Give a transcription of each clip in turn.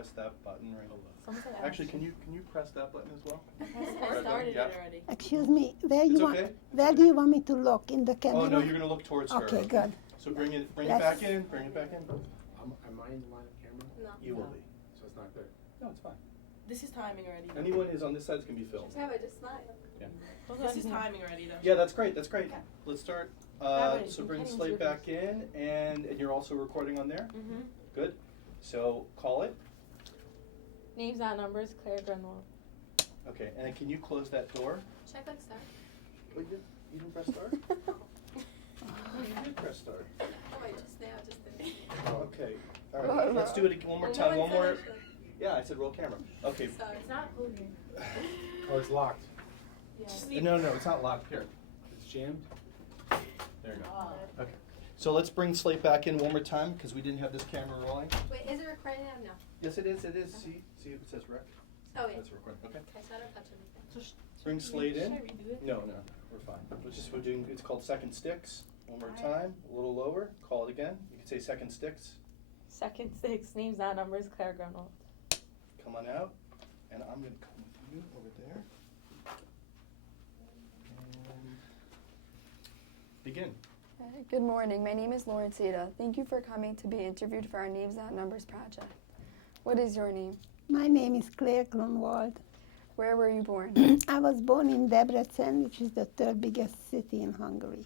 press that button right below. Someone said Actually, can you press that button as well? I started Yeah. it already. Excuse me, where It's you okay. want? Where do you want me to look in the camera? Oh no, you're gonna look towards her. Okay, good. So bring it Let's- back in. Bring it back in. Am I in the line of camera? No. You will be. So it's not good. No, it's fine. This is timing already. Anyone who's on this side is gonna be filmed. Yeah, but just smile. Yeah. This is timing already, though. Yeah, that's great. That's great. Let's start. That way, So you bring the can slate use back in, and you're also recording on there. Mm-hmm. Good. So call it. Names, not numbers, Claire Grunwald. Okay, and then can you close that door? Should I click start? Oh, you didn't press start. Oh, you did press start. Oh, wait, just now, just the. Okay. All right. Let's do it one more time. One more. Yeah, I said roll camera. Okay. Sorry. It's not closing. Oh, it's locked. Yeah. No, it's not locked. Here. It's jammed. There you go. Oh. Okay. So let's bring Slate back in one more time because we didn't have this camera rolling. Wait, is it recording now? No. Yes, it is. It is. See if it says rec. Oh, yeah. That's recording. Okay. Okay, so I don't touch anything. Bring Slate in. Should I redo it? No, we're fine. We're doing. It's called second sticks. One more time. A little lower. Call it again. You can say second sticks. Second six, names, not numbers, Claire Grunwald. Come on out, and I'm gonna come with you over there. And begin. Good morning. My name is Lauren Seda. Thank you for coming to be interviewed for our Names Not Numbers project. What is your name? My name is Claire Grunwald. Where were you born? I was born in Debrecen, which is the third biggest city in Hungary.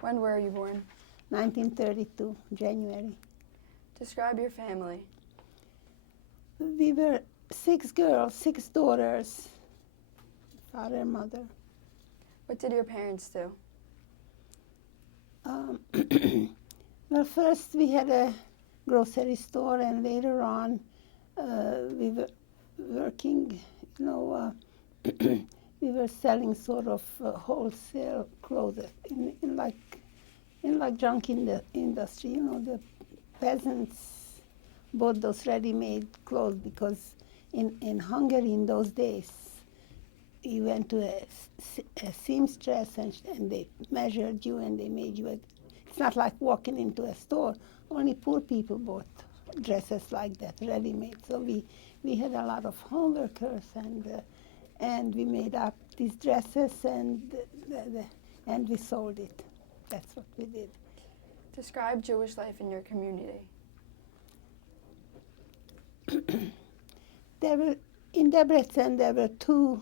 When were you born? 1932, January. Describe your family. We were 6 girls, 6 daughters, father and mother. What did your parents do? Well, first we had a grocery store, and later on we were working, we were selling sort of wholesale clothes in like junk in the industry. The peasants bought those ready-made clothes because in Hungary in those days, you went to a seamstress and they measured you and they made you it's not like walking into a store. Only poor people bought dresses like that, ready-made. So we had a lot of home workers and we made up these dresses and we sold it. That's what we did. Describe Jewish life in your community. In Debrecen there were 2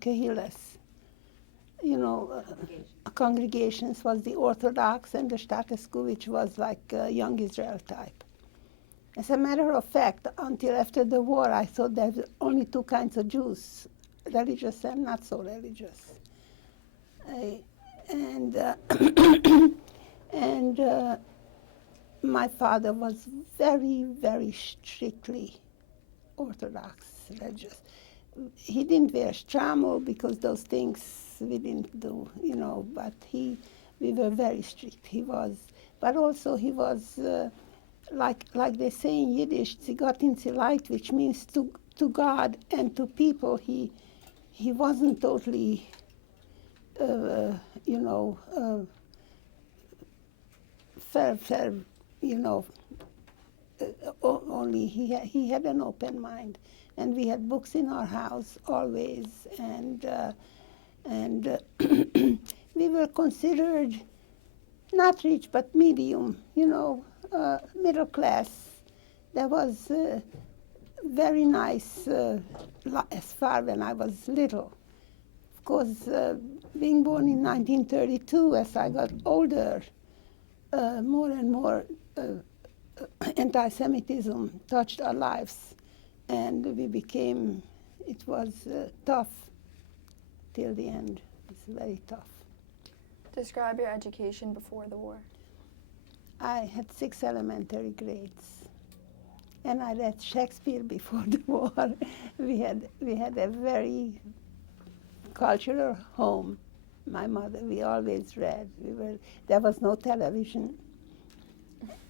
kahillas. Congregations was the Orthodox and the Status Quo, which was like Young Israel type. As a matter of fact, until after the war, I thought there were only 2 kinds of Jews, religious and not so religious. My father was very, very strictly Orthodox religious. He didn't wear shtramel because those things we didn't do, but we were very strict. He was, but also he was, like they say in Yiddish, "Zigot in Zilait," which means to God and to people. He wasn't totally, fair, only he had an open mind. And we had books in our house always, and we were considered not rich but medium, middle class. There was very nice as far when I was little. Of course, being born in 1932, as I got older, more and more anti-Semitism touched our lives. And it was tough till the end. It's very tough. Describe your education before the war. I had 6 elementary grades. And I read Shakespeare before the war. We had a very cultural home. My mother, we always read. There was no television.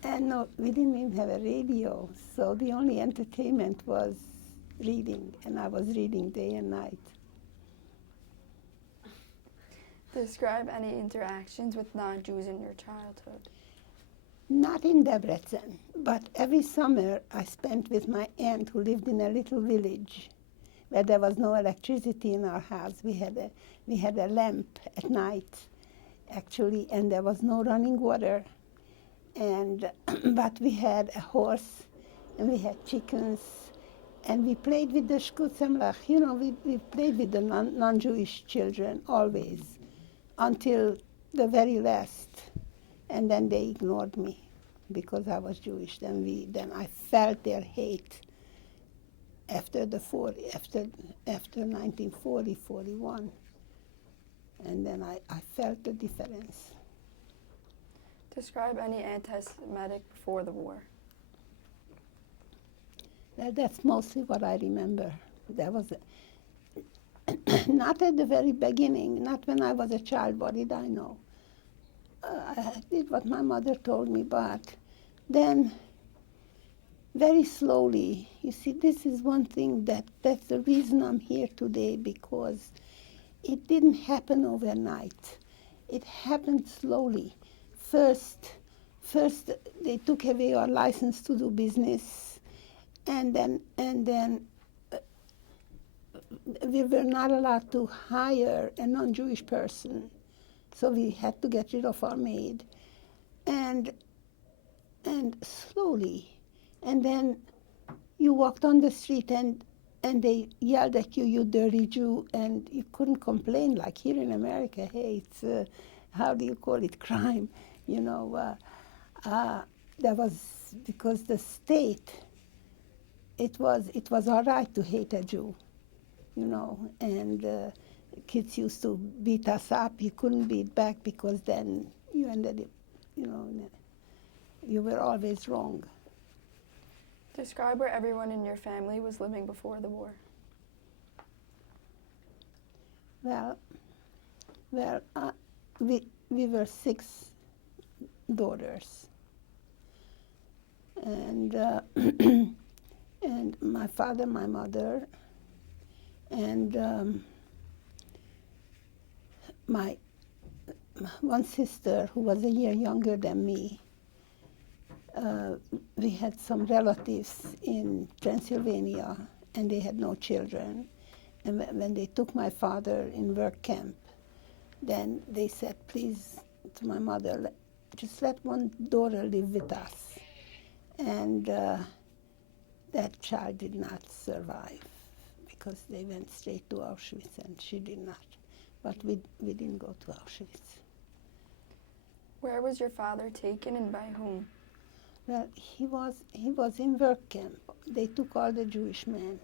And no, we didn't even have a radio, so the only entertainment was reading, and I was reading day and night. Describe any interactions with non-Jews in your childhood. Not in Debrecen, but every summer I spent with my aunt who lived in a little village where there was no electricity in our house. We had a lamp at night, actually, and there was no running water. And but we had a horse, and we had chickens, and we played with the Schutzenlach. You know, we played with the non-Jewish children always, until the very last. And then they ignored me because I was Jewish. Then I felt their hate after after 1940, 41. And then I felt the difference. Describe any anti-Semitic before the war. Well, that's mostly what I remember. There was not at the very beginning, not when I was a child. What did I know? I did what my mother told me, but then very slowly, you see, this is one thing that's the reason I'm here today, because it didn't happen overnight. It happened slowly. First they took away our license to do business, and then we were not allowed to hire a non-Jewish person. So we had to get rid of our maid, and slowly, and then you walked on the street and they yelled at you, "You dirty Jew," and you couldn't complain like here in America. Hey, it's how do you call it, crime? You know, there was, because the state, it was all right to hate a Jew, you know, and kids used to beat us up. You couldn't beat back because then you ended up, you know, you were always wrong. Describe where everyone in your family was living before the war. Well, we were 6 daughters, and and my father, my mother, and my one sister who was a year younger than me. We had some relatives in Transylvania, and they had no children. And when they took my father in work camp, then they said, please, to my mother, just let one daughter live with us. And that child did not survive because they went straight to Auschwitz, and she did not. But we didn't go to Auschwitz. Where was your father taken and by whom? Well, he was in work camp. They took all the Jewish men,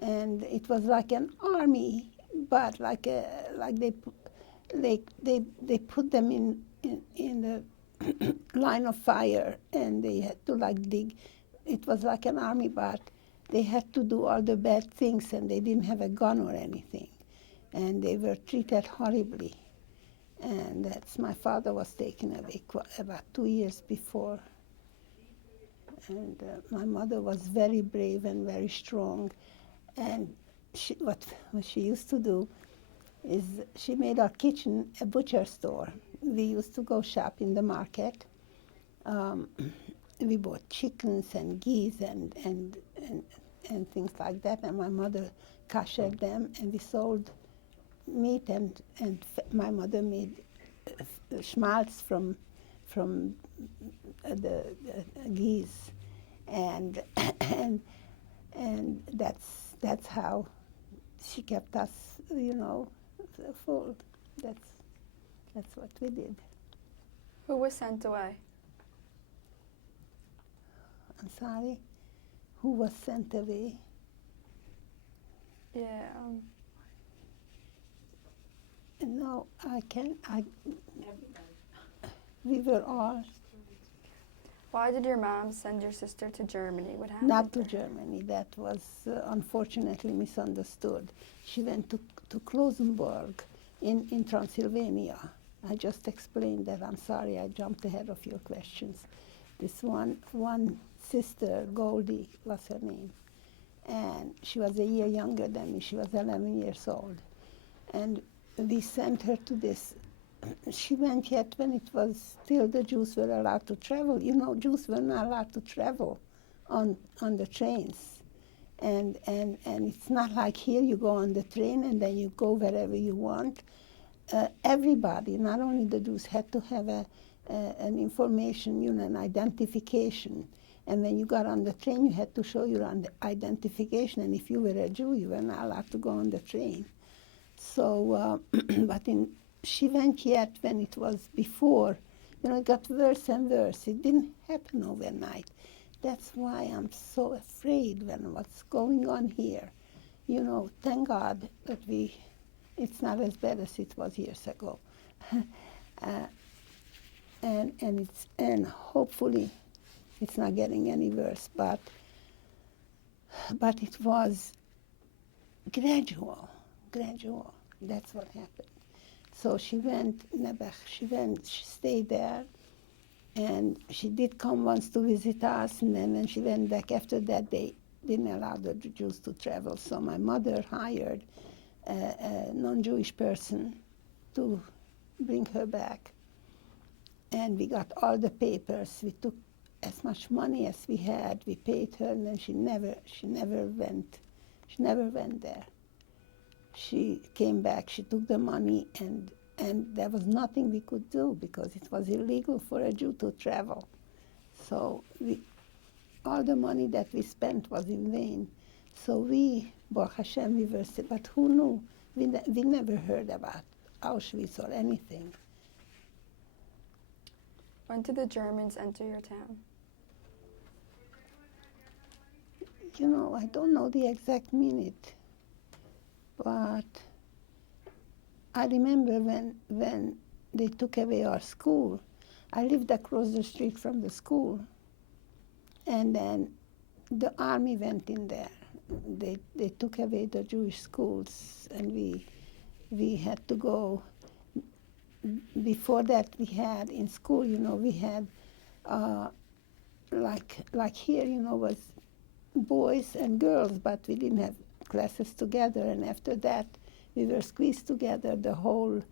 and it was like an army, but they put them in the line of fire, and they had to like dig. It was like an army, but they had to do all the bad things, and they didn't have a gun or anything, and they were treated horribly. And that's, my father was taken away about 2 years before. And my mother was very brave and very strong. And what she used to do is she made our kitchen a butcher store. We used to go shop in the market. We bought chickens and geese and things like that. And my mother kashered them, and we sold meat. And my mother made schmaltz from the geese, and that's how she kept us, you know, full. That's what we did. Who was sent away? I'm sorry. Who was sent away? Yeah. No, I can't. We were all. Why did your mom send your sister to Germany? What happened? Not to Germany. That was unfortunately misunderstood. She went to Klosenburg in Transylvania. I just explained that. I'm sorry, I jumped ahead of your questions. This one sister, Goldie was her name, and she was a year younger than me. She was 11 years old. And we sent her to this she went yet when it was still the Jews were allowed to travel. You know, Jews were not allowed to travel on the trains. And it's not like here you go on the train and then you go wherever you want. Everybody, not only the Jews, had to have an information, you know, an identification. And when you got on the train, you had to show your identification. And if you were a Jew, you were not allowed to go on the train. So, she went yet when it was before. You know, it got worse and worse. It didn't happen overnight. That's why I'm so afraid when what's going on here. You know, thank God that it's not as bad as it was years ago. And hopefully it's not getting any worse, but it was gradual. That's what happened. So she stayed there, and she did come once to visit us, and then when she went back after that, they didn't allow the Jews to travel. So my mother hired a non-Jewish person to bring her back. And we got all the papers. We took as much money as we had. We paid her, and then she never went there. She came back, she took the money, and there was nothing we could do because it was illegal for a Jew to travel. So all the money that we spent was in vain. So Baruch Hashem, we were sick, but who knew? We never heard about Auschwitz or anything. When did the Germans enter your town? You know, I don't know the exact minute, but I remember when they took away our school. I lived across the street from the school, and then the army went in there. They took away the Jewish schools, and we had to go. Before that, we had in school, you know, we had like here, you know, was boys and girls, but we didn't have classes together. And after that, we were squeezed together. The whole,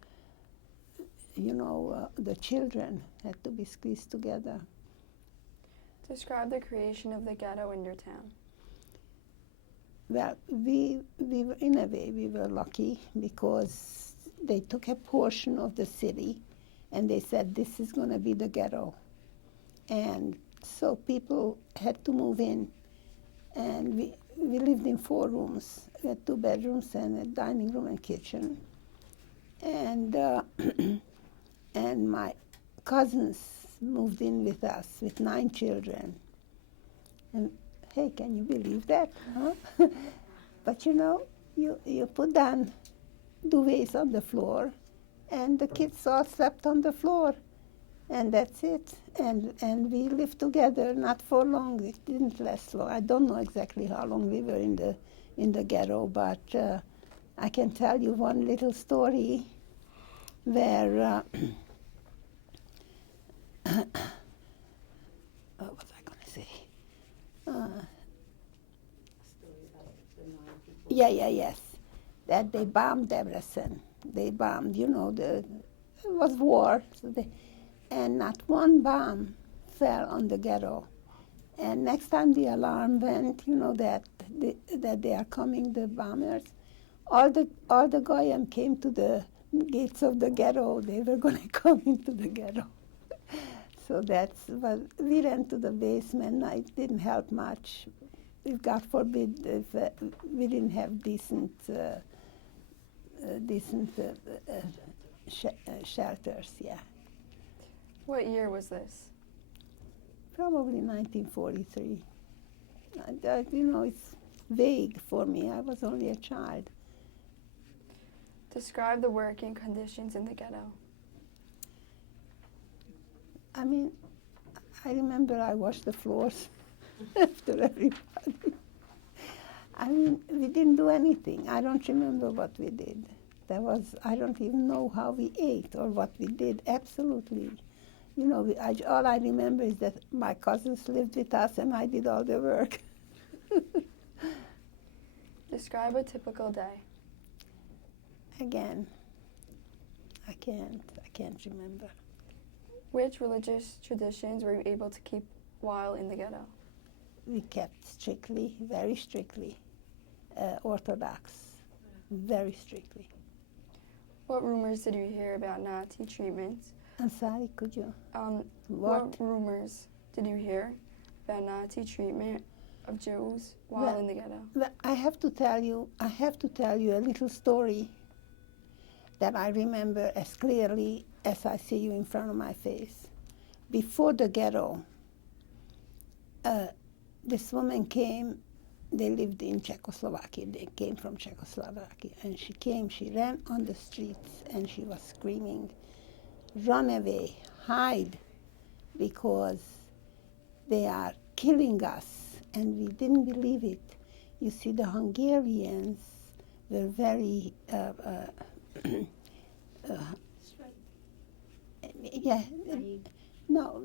you know, the children had to be squeezed together. Describe the creation of the ghetto in your town. Well, we were, in a way, we were lucky because they took a portion of the city and they said, this is going to be the ghetto. And so people had to move in. And we lived in 4 rooms. We had 2 bedrooms and a dining room and kitchen. And and my cousins moved in with us with 9 children. And hey, can you believe that? Huh? But you know, you put down duvets on the floor, and the kids all slept on the floor, and that's it. And we lived together, not for long. It didn't last long. I don't know exactly how long we were in the ghetto, but I can tell you one little story where what was I going to say? Yes. That they bombed Debrecen. They bombed, you know, it was war. So and not one bomb fell on the ghetto. And next time the alarm went, you know, that they are coming, the bombers, all the Goyim came to the gates of the ghetto. They were going to come into the ghetto. So but we ran to the basement. It didn't help much. If God forbid, if we didn't have decent shelters, yeah. What year was this? Probably 1943. You know, it's vague for me. I was only a child. Describe the working conditions in the ghetto. I mean, I remember I washed the floors after everybody. I mean, we didn't do anything. I don't remember what we did. I don't even know how we ate or what we did, absolutely. You know, all I remember is that my cousins lived with us and I did all the work. Describe a typical day. Again, I can't. can't remember. Which religious traditions were you able to keep while in the ghetto? We kept strictly, very strictly, Orthodox, very strictly. What rumors did you hear about Nazi treatments? I'm sorry, could you? What rumors did you hear about Nazi treatment of Jews while Well, in the ghetto? Well, I have to tell you a little story that I remember as clearly as I see you in front of my face. Before the ghetto, this woman came. They lived in Czechoslovakia. They came from Czechoslovakia. And she ran on the streets, and she was screaming, "Run away, hide, because they are killing us." And we didn't believe it. You see, the Hungarians were very, yeah, no,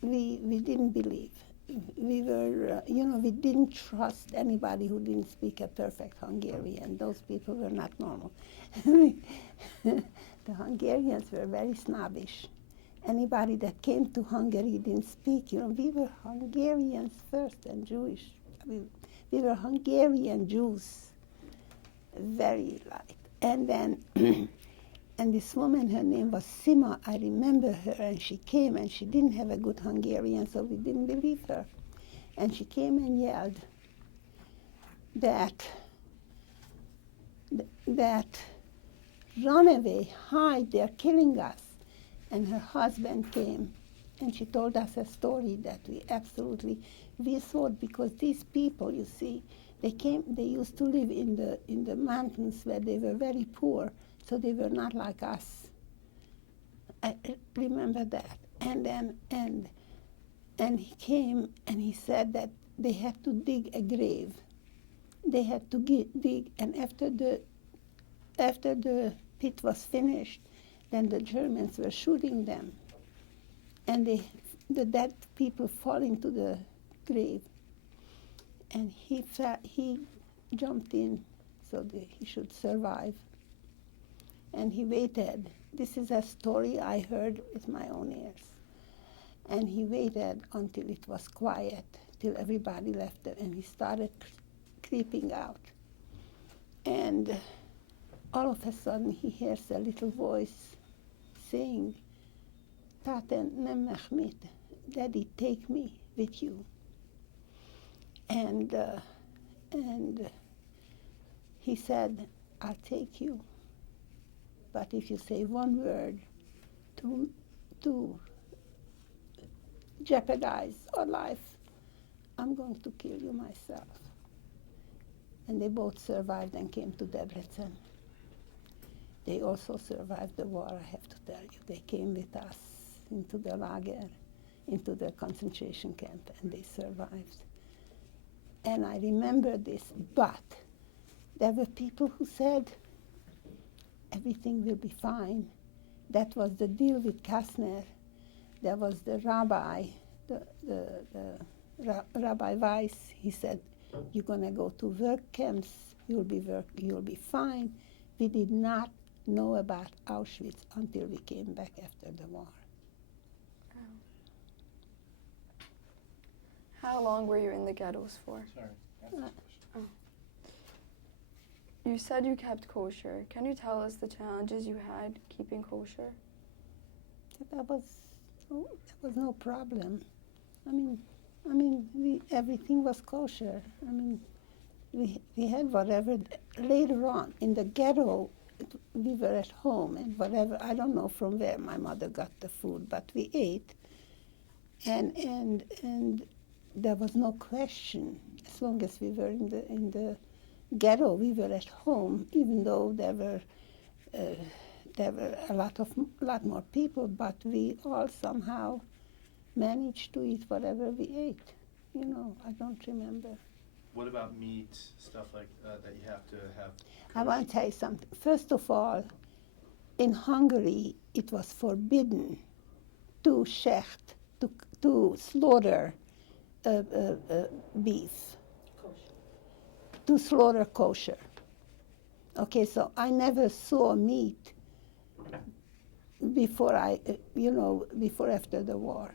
we didn't believe. We were, we didn't trust anybody who didn't speak a perfect Hungarian. Those people were not normal. The Hungarians were very snobbish. Anybody that came to Hungary didn't speak. We were Hungarians first and Jewish. We were Hungarian Jews, very light. And then, and this woman, her name was Sima. I remember her, and she came, and she didn't have a good Hungarian, so we didn't believe her. And she came and yelled that run away, hide, they're killing us. And her husband came, and she told us a story that we thought, because these people, you see, they used to live in the mountains where they were very poor, so they were not like us. I remember that. And then, and he came, and he said that they had to dig a grave. They had to dig, and after the pit was finished, then the Germans were shooting them, and the dead people fall into the grave. And he jumped in so that he should survive. And he waited. This is a story I heard with my own ears. And he waited until it was quiet, till everybody left, and he started creeping out. And all of a sudden he hears a little voice saying, "Taten nem mechmit, Daddy, take me with you." And he said, "I'll take you, but if you say one word to jeopardize our life, I'm going to kill you myself." And they both survived and came to Debrecen. They also survived the war, I have to tell you. They came with us into the lager, into the concentration camp, and they survived. And I remember this, but there were people who said, everything will be fine. That was the deal with Kastner. There was the rabbi, Rabbi Weiss. He said, "You're going to go to work camps. You'll be fine." We did not know about Auschwitz until we came back after the war. How long were you in the ghettos for? Sorry, ask this question. You said you kept kosher. Can you tell us the challenges you had keeping kosher? That was no problem. Everything was kosher. We had whatever. Later on, in the ghetto, we were at home, and whatever, I don't know from where my mother got the food, but we ate. And there was no question. As long as we were in the ghetto, we were at home, even though there were a lot more people, but we all somehow managed to eat whatever we ate. I don't remember. What about meat, stuff like that you have to have? I want to tell you something. First of all, in Hungary, it was forbidden to shecht, to slaughter beef, to slaughter kosher. Okay, so I never saw meat before before after the war,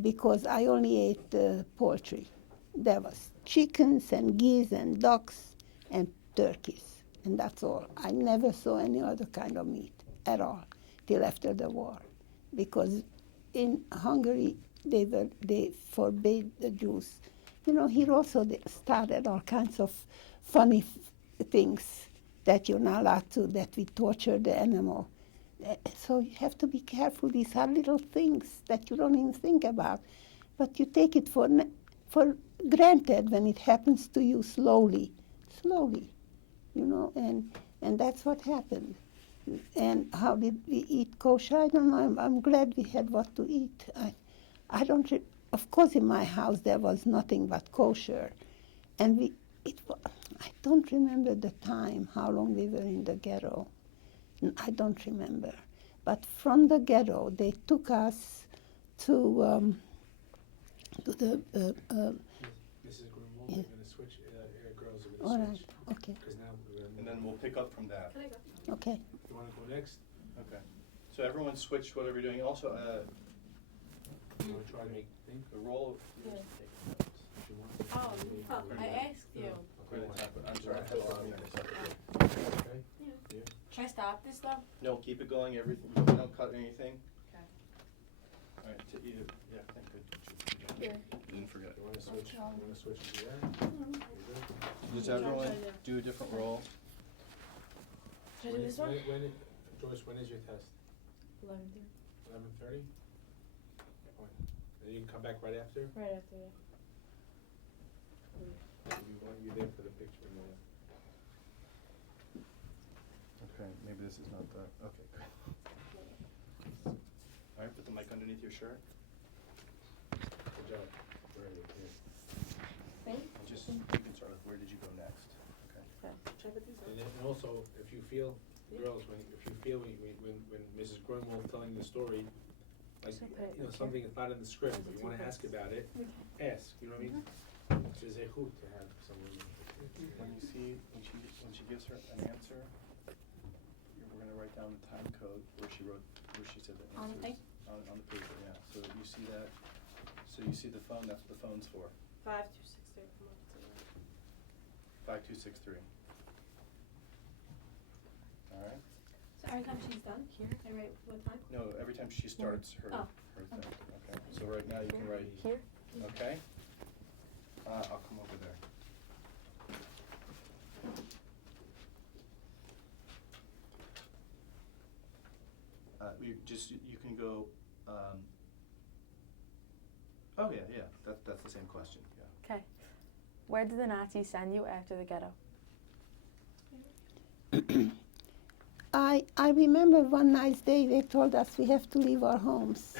because I only ate poultry. There was chickens and geese and ducks and turkeys, and that's all. I never saw any other kind of meat at all till after the war, because in Hungary they forbade the Jews. Here also they started all kinds of funny things that you're not allowed to, that we torture the animal. So you have to be careful. These are little things that you don't even think about, but you take it for granted when it happens to you slowly, and that's what happened. And how did we eat kosher? I don't know. I'm glad we had what to eat. I don't. Of course, in my house there was nothing but kosher, and I don't remember the time, how long we were in the ghetto. I don't remember. But from the ghetto, they took us to the. Mrs. Grunwald, Yeah. we're gonna switch, girls are All gonna right. switch. Okay. Because now And then we'll pick up from that. Can I go? Okay. you wanna go next? Okay. So everyone switch whatever you're doing. Also, You wanna try to make, think, the role. Yeah. if you want? I asked you. Okay, I'm sorry. I had a lot of things. Okay. Should I stop this though? No, keep it going. Everything. Don't cut anything. Okay. All right. To either. Yeah. Thank you. Here. Didn't forget. You wanna switch, Okay. you wanna switch to there? Does everyone do a different role? Should I do this one? Joyce, when is your test? 11:30. 11:30? And you can come back right after? Right after that. You want you there for the picture and Okay. Maybe this is not the. Okay. Good. All right. Put the mic underneath your shirt. good job. Very good, yeah. Ready? Just you can start with where did you go next? Okay. Should I put these on? And also, if you feel, girls, when Mrs. Grunwald's telling the story, like, Should I put it you know, up something that's not in the script, but you wanna ask about it, ask, you know what I mean? It's a zehut to have someone. When you see when she gives her an answer, we're gonna write down the time code where she said the On the answers. thing? On the paper, yeah. So that you see that. So you see the phone. That's what the phone's for. 5263. Come on. 5263. All right. So every time she's done, here, I write what time? No, every time she starts her Oh. her thing. Okay. So right now you can write. Here. Okay. I'll come over there. You can go. Oh yeah. That's the same question. Yeah. Okay. Where did the Nazis send you after the ghetto? I remember one nice day they told us we have to leave our homes,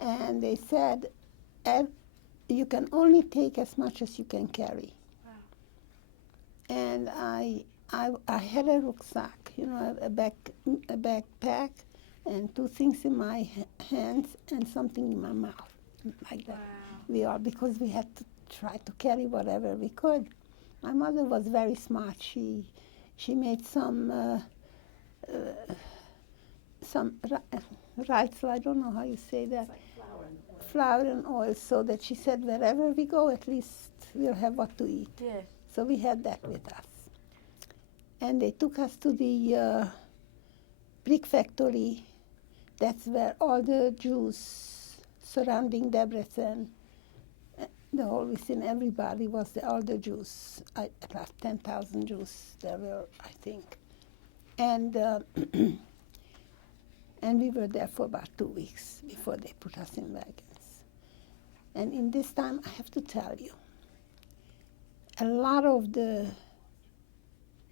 and they said, you can only take as much as you can carry. Wow. And I had a rucksack, a backpack, and two things in my hands and something in my mouth, like that. Because we had to try to carry whatever we could. My mother was very smart. She made some rice, I don't know how you say that. It's like flour and oil. Flour and oil, so that she said wherever we go, at least we'll have what to eat. Yeah. So we had that with us. And they took us to the brick factory. That's where all the Jews surrounding Debrecen, the whole vicinity, everybody was there, all the Jews. About 10,000 Jews there were, I think. And and we were there for about 2 weeks before they put us in wagons. And in this time, I have to tell you, a lot of the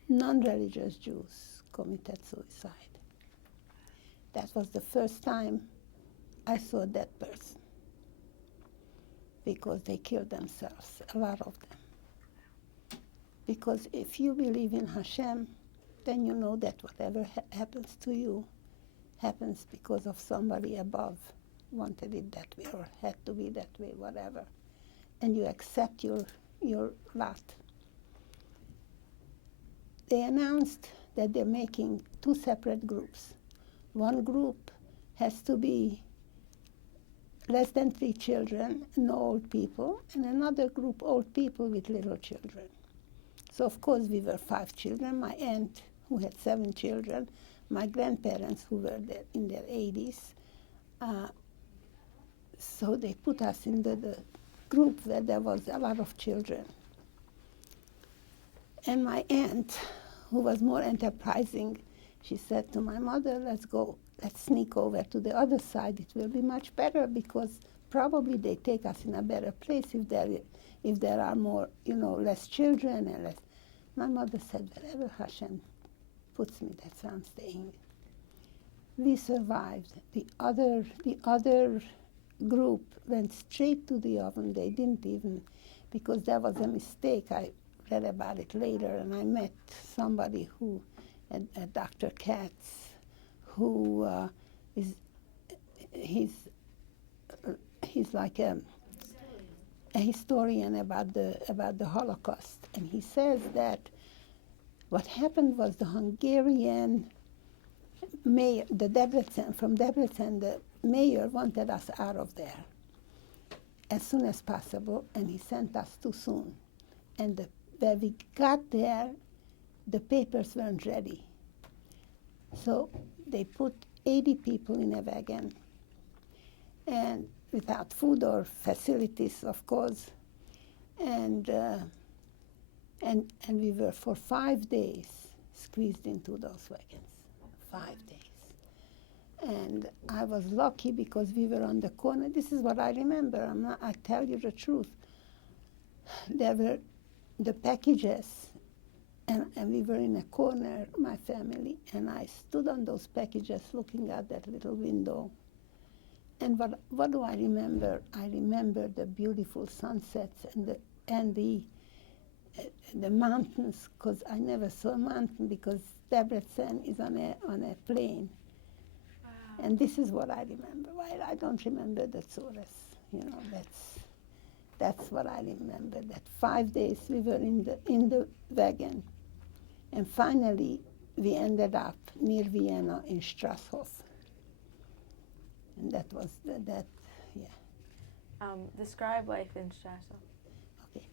non-religious Jews committed suicide. That was the first time I saw a dead person, because they killed themselves, a lot of them. Because if you believe in Hashem, then you know that whatever happens to you happens because of somebody above wanted it that way or had to be that way, whatever. And you accept your lot. They announced that they're making 2 separate groups. one group has to be less than 3 children, no old people, and another group old people with little children. So of course we were 5 children. My aunt, who had 7 children, my grandparents, who were there in their 80s. So they put us in the group where there was a lot of children. And my aunt, who was more enterprising, she said to my mother, let's sneak over to the other side. It will be much better because probably they take us in a better place if there are more, less children and less. My mother said, wherever Hashem puts me, that's where I'm staying. We survived. The other group went straight to the oven. They didn't even, because there was a mistake. I read about it later, and I met somebody who, Dr. Katz, who he's like a historian about the Holocaust, and he says that what happened was the Hungarian mayor, from Debrecen, the mayor wanted us out of there as soon as possible, and he sent us too soon. And where we got there, the papers weren't ready. So they put 80 people in a wagon, and without food or facilities, of course, and we were for 5 days squeezed into those wagons. 5 days. And I was lucky because we were on the corner. This is what I remember. I tell you the truth. There were the packages, and we were in a corner, my family, and I stood on those packages looking out that little window. And what do I remember? I remember the beautiful sunsets and the mountains, because I never saw a mountain because Debrecen is on a plain. Wow. And this is what I remember. I don't remember the Tsores. That's what I remember. That 5 days we were in the wagon, and finally we ended up near Vienna in Strasshof. And that was that. Describe life in Strasshof. Okay,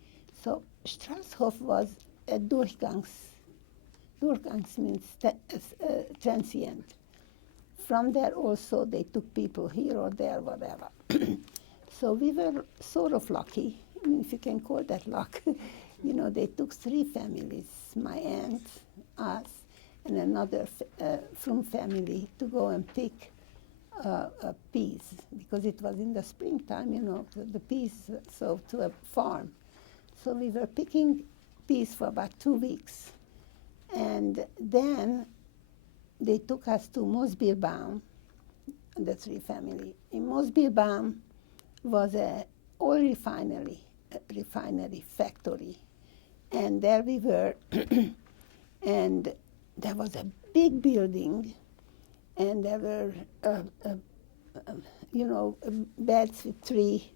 so Strasshof was a Durchgangs. Durchgangs means transient. From there also they took people here or there, whatever. So we were sort of lucky, if you can call that luck. They took 3 families, my aunt, us, and another from family to go and pick peas, because it was in the springtime, the peas, so to a farm. So we were picking peas for about 2 weeks. And then they took us to Mosbierbaum, the 3 family. In Mosbierbaum was a oil refinery factory. And there we were, and there was a big building, and there were, beds with three,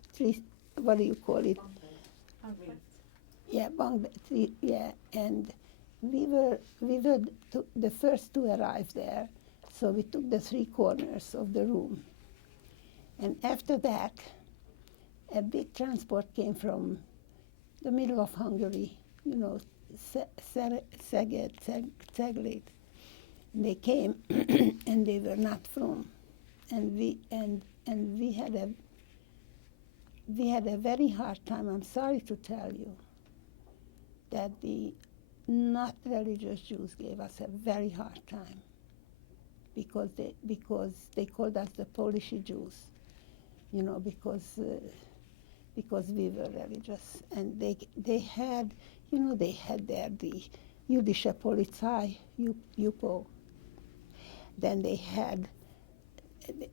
what do you call it? Yeah, bunk beds, yeah. And we were the first to arrive there, so we took the 3 corners of the room. And after that, a big transport came from the middle of Hungary, Szeged. They came, and they were not from, and we had a very hard time. I'm sorry to tell you that the not religious Jews gave us a very hard time because they called us the Polish Jews, because we were religious, and they had there the Jüdische Polizei, JUPO. Then they had,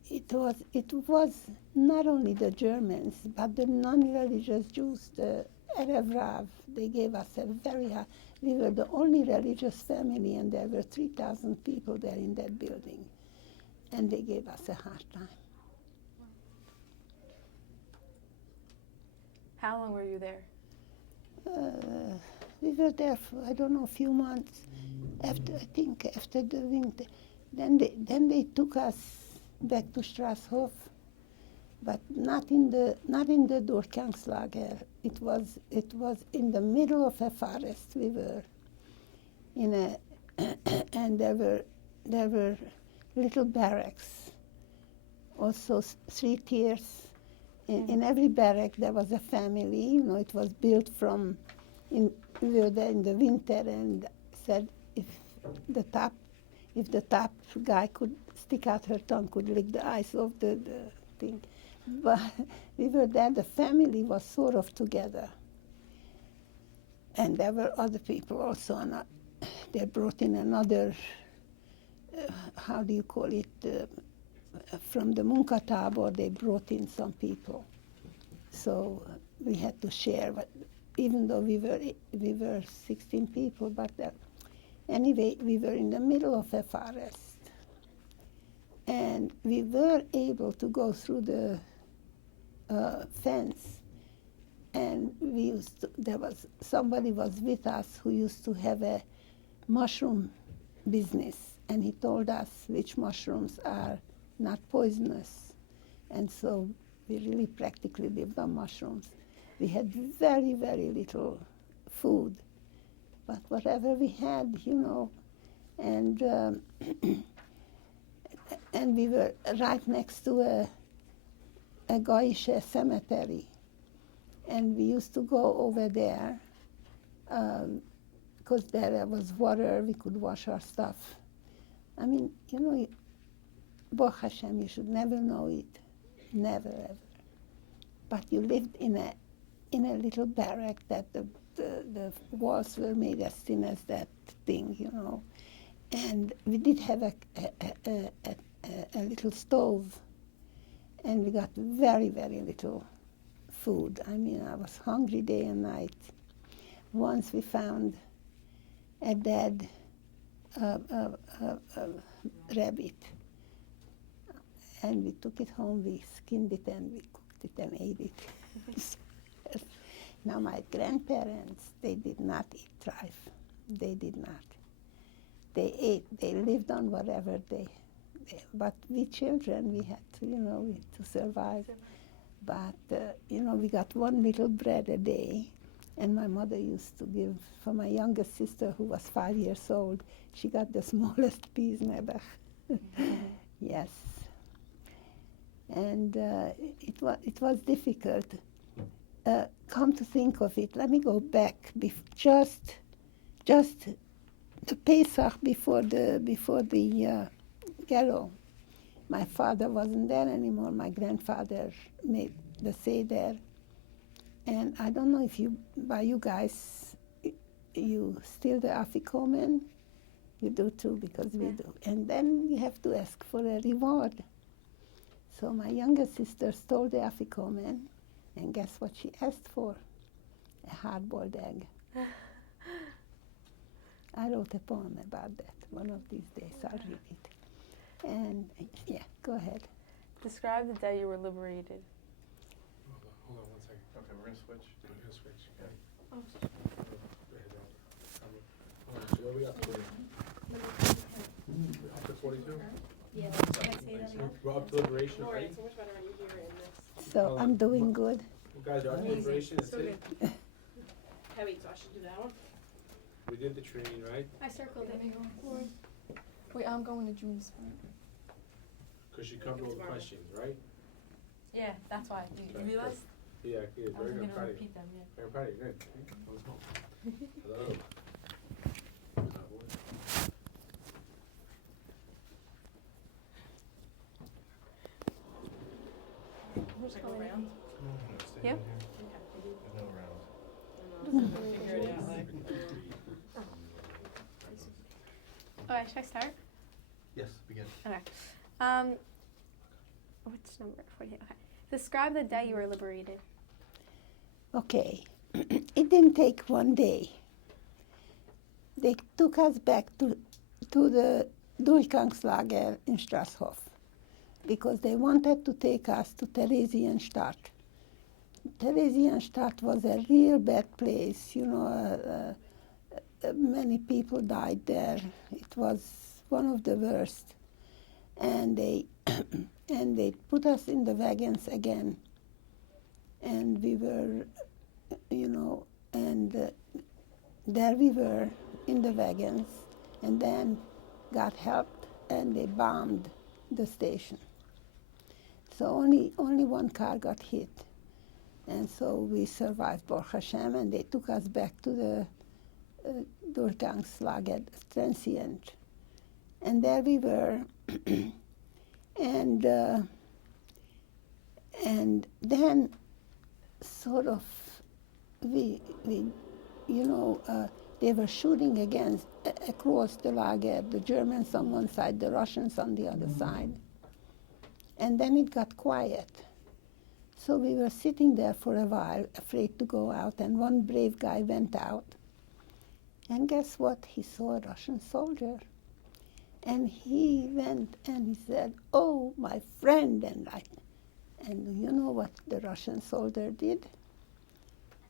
it was not only the Germans, but the non-religious Jews, the Erev Rav. They gave us a very hard, we were the only religious family, and there were 3,000 people there in that building, and they gave us a hard time. How long were you there? We were there for, I don't know, a few months. After the winter, then they took us back to Strasshof, but not in the Durchgangslager. It was in the middle of a forest. We were in a and there were little barracks, also 3 tiers. In every barrack there was a family. You know, it was built from. We were there in the winter and said if the top guy could stick out her tongue, could lick the ice off the thing. But we were there, the family was sort of together. And there were other people also. They brought in another, how do you call it, from the Munkatábor, they brought in some people. So we had to share, but even though we were 16 people, but anyway, we were in the middle of a forest. And we were able to go through the fence. And somebody was with us who used to have a mushroom business. And he told us which mushrooms are not poisonous. And so we really practically lived on mushrooms. We had very, very little food. But whatever we had, you know, and and we were right next to a Goyish cemetery. And we used to go over there because there was water, we could wash our stuff. I mean, you know, Baruch Hashem, you should never know it, never ever. But you lived in a little barrack that the walls were made as thin as that thing, you know. And we did have a little stove, and we got very, very little food. I mean, I was hungry day and night. Once we found a dead rabbit, and we took it home, we skinned it, and we cooked it and ate it. Now, my grandparents, they did not eat trife. They did not. They ate, they lived on whatever but we children, we had to, you know, to survive. But, you know, we got 1 little bread a day, and my mother used to give, for my youngest sister, who was 5 years old, she got the smallest piece, never. Yes. And it was difficult. Come to think of it, let me go back, just the Pesach before the ghetto. My father wasn't there anymore. My grandfather made the Seder. And I don't know if you guys, you steal the Afikomen? You do too, because we do. And then you have to ask for a reward. So my younger sister stole the Afikomen, and guess what she asked for? A hard-boiled egg. I wrote a poem about that. One of these days I'll read it. And yeah, go ahead. Describe the day you were liberated. Hold on 1 second. Okay, we're gonna switch. We're gonna switch. Yeah. Go ahead, hold on, so where are we up to? We're up to 42? Yeah, can I say that again? We're up to liberation, Lauren, right? it's so much better when you hear it in this. So Hold on. I'm doing good. Well, guys, we're up to Amazing. liberation, that's So it. good. Heavy, so I should do that one. We did the training, right? I circled it. Wait, I'm going to June's spot. Because you covered all the questions, right? Yeah, that's why. You Okay, realized? Yeah, I very wasn't good, gonna proud of you. repeat them, yeah. Very proud of you, good. Let's go. Hello. Should I go around? Yep. There's no round. Figure it out, like. Okay, should I start? Yes, begin. Okay. Which number? 48. Okay. Describe the day you were liberated. Okay. It didn't take one day. They took us back to the Durchgangslager in Strasshof because they wanted to take us to Theresienstadt. Theresienstadt was a real bad place, you know. Many people died there. It was one of the worst. and they and they put us in the wagons again, and we were, and there we were in the wagons, and then got helped, and they bombed the station. So only one car got hit, and so we survived, Baruch Hashem, and they took us back to the Durchgangslager transient, and there we were, and then sort of we they were shooting across the lager, the Germans on one side, the Russians on the other side. And then it got quiet. So we were sitting there for a while, afraid to go out, and one brave guy went out. And guess what? He saw a Russian soldier. And he went and he said, "Oh, my friend," and you know what the Russian soldier did?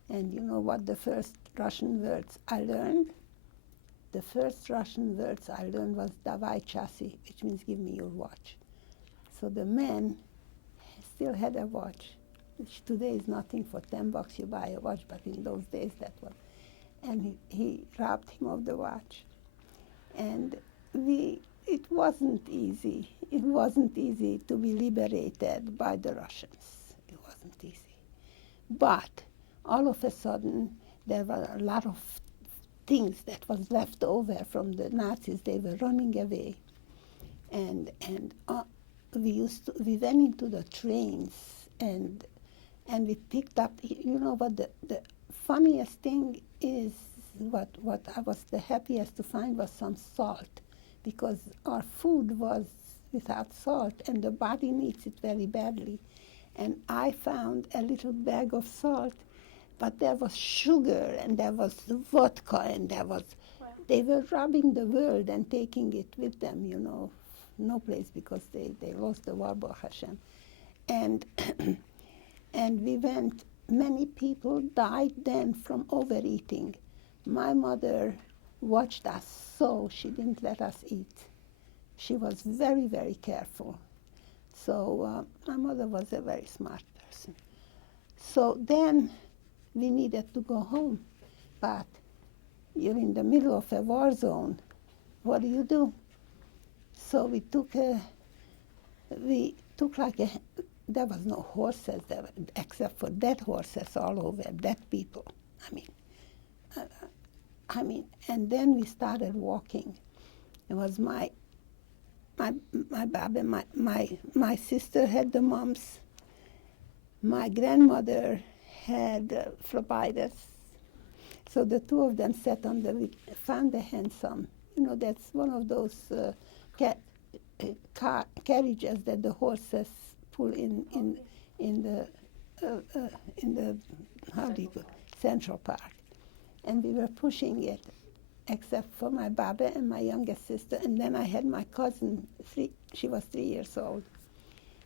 And you know what the first Russian words I learned? The first Russian words I learned was "Davai chasi," which means "give me your watch." So the man still had a watch, which today is nothing. For $10 you buy a watch, but in those days that was. And he robbed him of the watch. And it wasn't easy. It wasn't easy to be liberated by the Russians. It wasn't easy. But all of a sudden, there were a lot of things that was left over from the Nazis. They were running away. And we went into the trains and we picked up, you know what the funniest thing is, what I was the happiest to find was some salt, because our food was without salt and the body needs it very badly. And I found a little bag of salt, but there was sugar and there was vodka and there was, they were robbing the world and taking it with them, no place, because they lost the war, Baruch Hashem. And and we went, many people died then from overeating. My mother watched us so she didn't let us eat. She was very, very careful. So my mother was a very smart person. So then we needed to go home, but you're in the middle of a war zone. What do? So we took there was no horses there, except for dead horses all over, dead people. I mean, and then we started walking. It was my Baba, my sister had the mumps. My grandmother had phlebitis. So the two of them sat on we found a hansom. That's one of those carriages that the horses pull in the how do you put, Central Park. And we were pushing it, except for my Baba and my youngest sister. And then I had my cousin, she was 3 years old.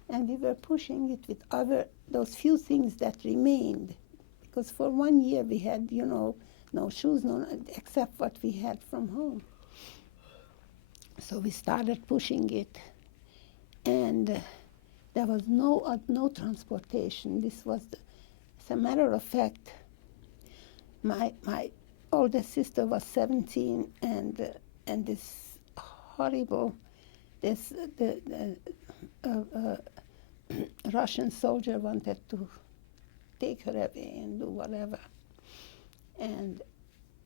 And we were pushing it with those few things that remained. Because for 1 year we had, no shoes, except what we had from home. So we started pushing it. And there was no transportation. As a matter of fact, my oldest sister was 17, and this horrible, the Russian soldier wanted to take her away and do whatever. And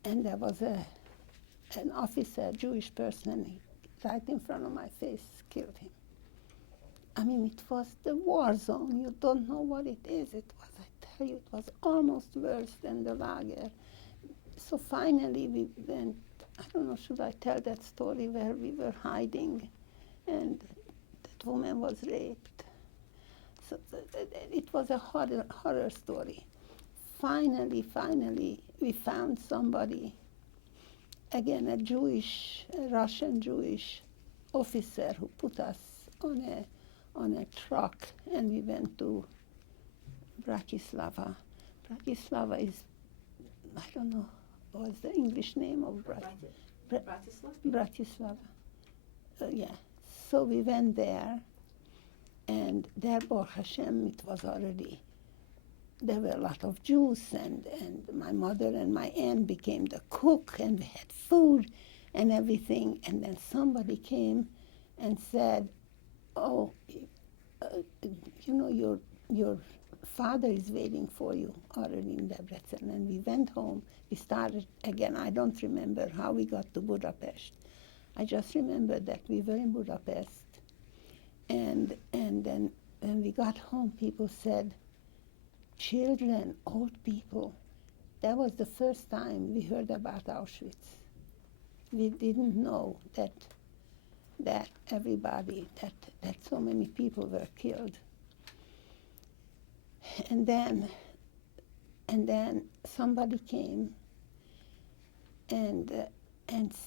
there was an officer, a Jewish person, right in front of my face, killed him. I mean, it was the war zone. You don't know what it is. It was, I tell you, it was almost worse than the lager. So finally we went, I don't know, should I tell that story where we were hiding and that woman was raped? So it was a horror story. Finally, we found somebody, again, a Russian Jewish officer who put us on a truck, and we went to Bratislava. Bratislava is, I don't know, what's the English name of Bratislava? Bratislava? Bratislava. Yeah. So we went there, and there, Baruch Hashem, it was already, there were a lot of Jews, and my mother and my aunt became the cook, and we had food and everything. And then somebody came and said, oh, you know, your father is waiting for you already in Debrecen. And we went home. We started again. I don't remember how we got to Budapest. I just remember that we were in Budapest. And then when we got home, people said, children, old people. That was the first time we heard about Auschwitz. We didn't know that everybody, that so many people were killed. And then somebody came and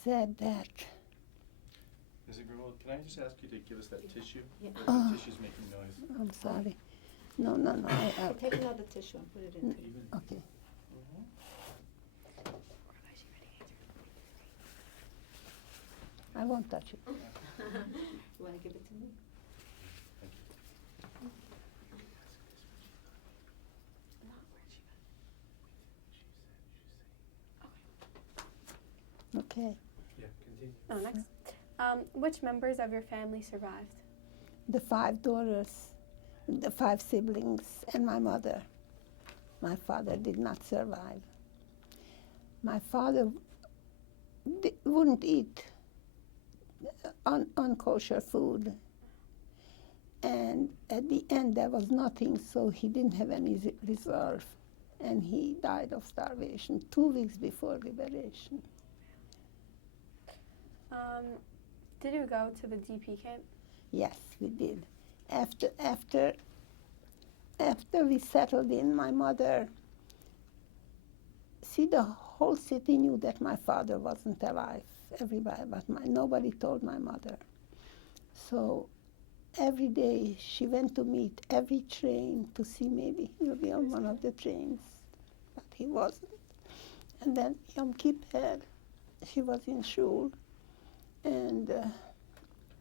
said that. Mrs. Grunwald, can I just ask you to give us that tissue? Yeah. Oh. The tissue's making noise. I'm sorry. No. Take another tissue and put it in. Even Okay. I won't touch it. You want to give it to me? Okay. yeah, continue. Oh, next. Which members of your family survived? The 5 daughters, the 5 siblings, and my mother. My father did not survive. My father wouldn't eat unkosher food. And at the end, there was nothing, so he didn't have any reserve. And he died of starvation 2 weeks before liberation. Did you go to the DP camp? Yes, we did. After we settled in, my mother, see, the whole city knew that my father wasn't alive. Everybody, but nobody told my mother. So every day she went to meet every train to see maybe he'll be on one of the trains, but he wasn't. And then Yom Kippur, she was in shul, and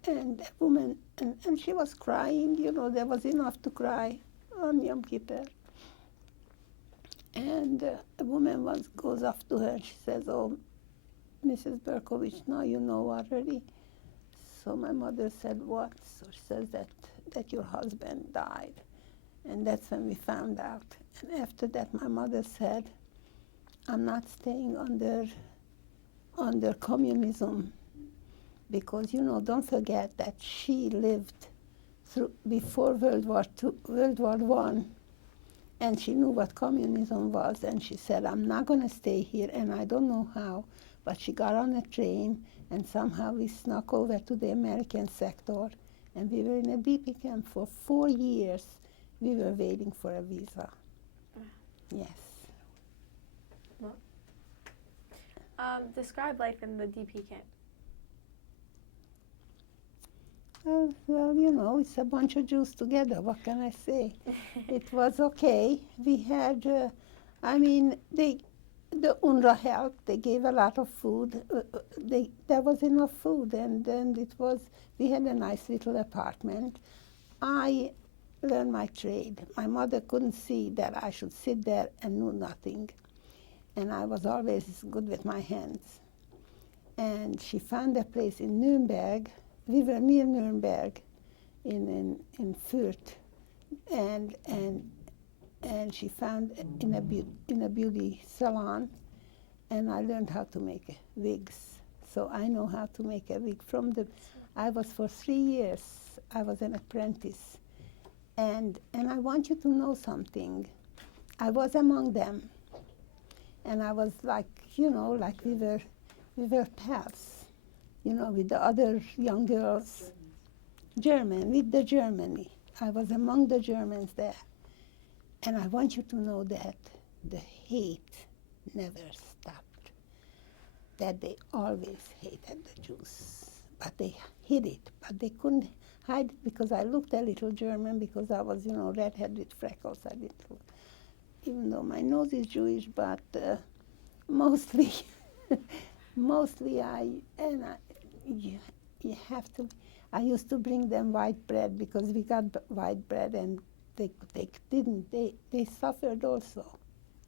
a woman, and she was crying, you know, there was enough to cry on Yom Kippur. And a woman goes up to her and she says, oh, Mrs. Berkovich, now you know already. So my mother said, what? So she says that your husband died. And that's when we found out. And after that, my mother said, I'm not staying under communism. Because, you know, don't forget that she lived through before World War I, and she knew what communism was, and she said, I'm not going to stay here, and I don't know how, but she got on a train, and somehow we snuck over to the American sector, and we were in a DP camp for 4 years. We were waiting for a visa. Yes. Describe life in the DP camp. Well, you know, it's a bunch of Jews together. What can I say? It was okay. We had, the UNRWA helped. They gave a lot of food. There was enough food, and then we had a nice little apartment. I learned my trade. My mother couldn't see that I should sit there and do nothing. And I was always good with my hands. And she found a place in Nuremberg. We were near Nuremberg, in Fürth, and she found in a beauty salon, and I learned how to make wigs. So I know how to make a wig I was for 3 years. I was an apprentice, and I want you to know something. I was among them, and I was like, you know, like we were pals. You know, with the other young girls. With the Germany. I was among the Germans there. And I want you to know that the hate never stopped. That they always hated the Jews. But they hid it. But they couldn't hide it because I looked a little German, because I was, you know, redhead with freckles. I didn't look, even though my nose is Jewish, but mostly you have to. I used to bring them white bread because we got white bread, and they didn't. They suffered also.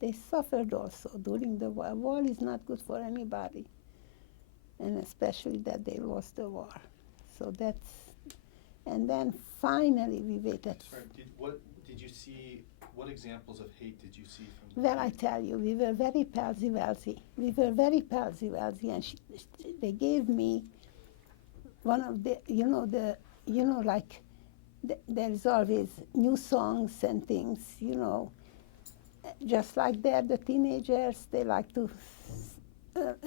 They suffered also during the war. War is not good for anybody, and especially that they lost the war. So that's, and then finally we waited. Sorry, what did you see? What examples of hate did you see from? Well, I tell you, we were very palsy-walsy. We were very palsy-walsy, and they gave me one of the, like, there's always new songs and things, just like they're the teenagers, they like to,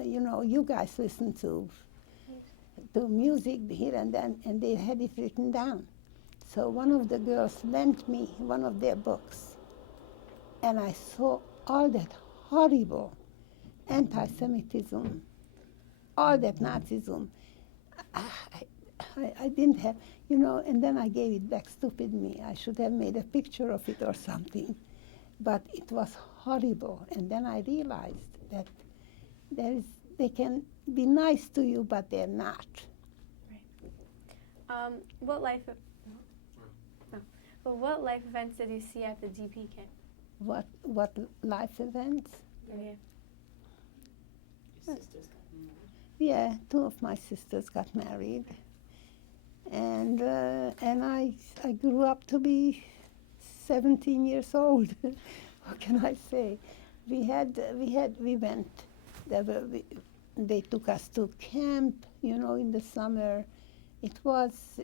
you guys listen to music here and then, and they had it written down. So one of the girls lent me one of their books, and I saw all that horrible anti-Semitism, all that Nazism. I didn't have, and then I gave it back, stupid me. I should have made a picture of it or something. But it was horrible. And then I realized that they can be nice to you, but they're not. What life events did you see at the DP camp? What life events? Yeah. Your sisters got married. Yeah, 2 of my sisters got married, and I grew up to be 17 years old. What can I say? We went. They took us to camp, in the summer. It was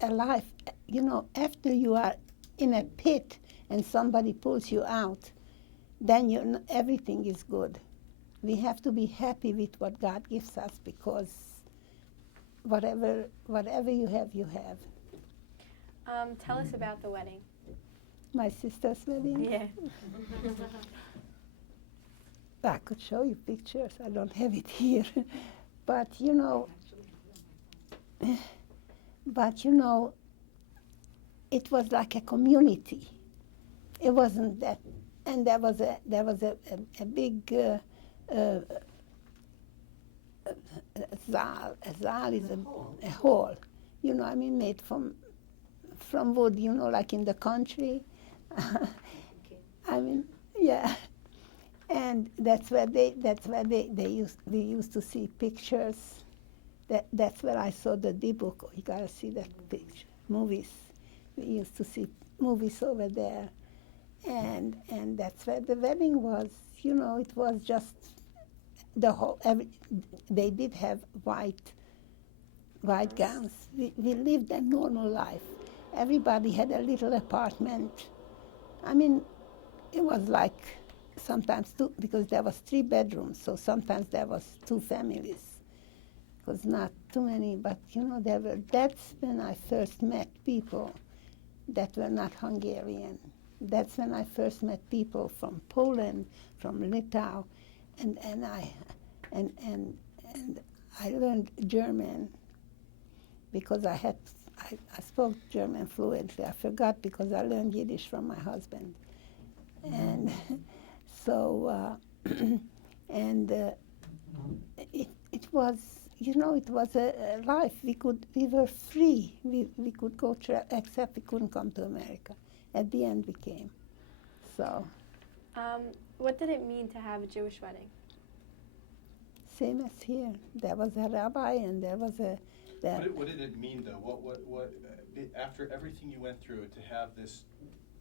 a life, after you are in a pit and somebody pulls you out, then everything is good. We have to be happy with what God gives us, because whatever you have, you have. Tell us about the wedding. My sister's wedding? Yeah. I could show you pictures. I don't have it here. But, it was like a community. It wasn't that. And there was a big zal. A zal is a hall, made from wood, like in the country. Yeah. And that's where we used to see pictures. That's where I saw the D-book. Oh, you gotta see that picture. Movies. We used to see movies over there. And that's where the wedding was. It was just the whole. They did have white gowns. We lived a normal life. Everybody had a little apartment. It was like sometimes 2, because there was 3 bedrooms. So sometimes there was 2 families. It was not too many, but that's when I first met people that were not Hungarian. That's when I first met people from Poland, from Lithuania, and I learned German because I spoke German fluently. I forgot because I learned Yiddish from my husband, and so it was. It was a life. We were free. We could go except we couldn't come to America. At the end, we came. So. What did it mean to have a Jewish wedding? Same as here. There was a rabbi, and there was a. What did it mean, though? What after everything you went through to have this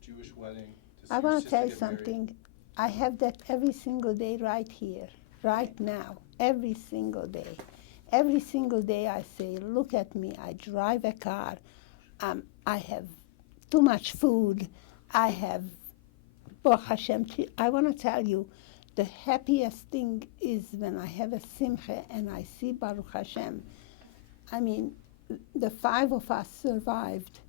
Jewish wedding? To see I your want to sister tell you get married? something. I have that every single day right here, right now, every single day. Every single day I say, look at me, I drive a car, I have too much food, I have, Baruch Hashem, I want to tell you, the happiest thing is when I have a simcha and I see Baruch Hashem. The 5 of us survived,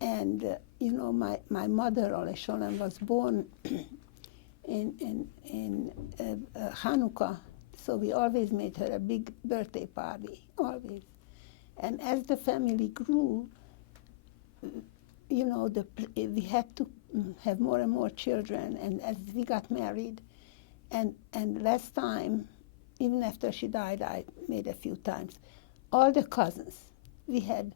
and my mother, Oleh Sholem, was born in Hanukkah. So we always made her a big birthday party, always. And as the family grew, we had to have more and more children. And as we got married, and last time, even after she died, I made a few times, all the cousins. We had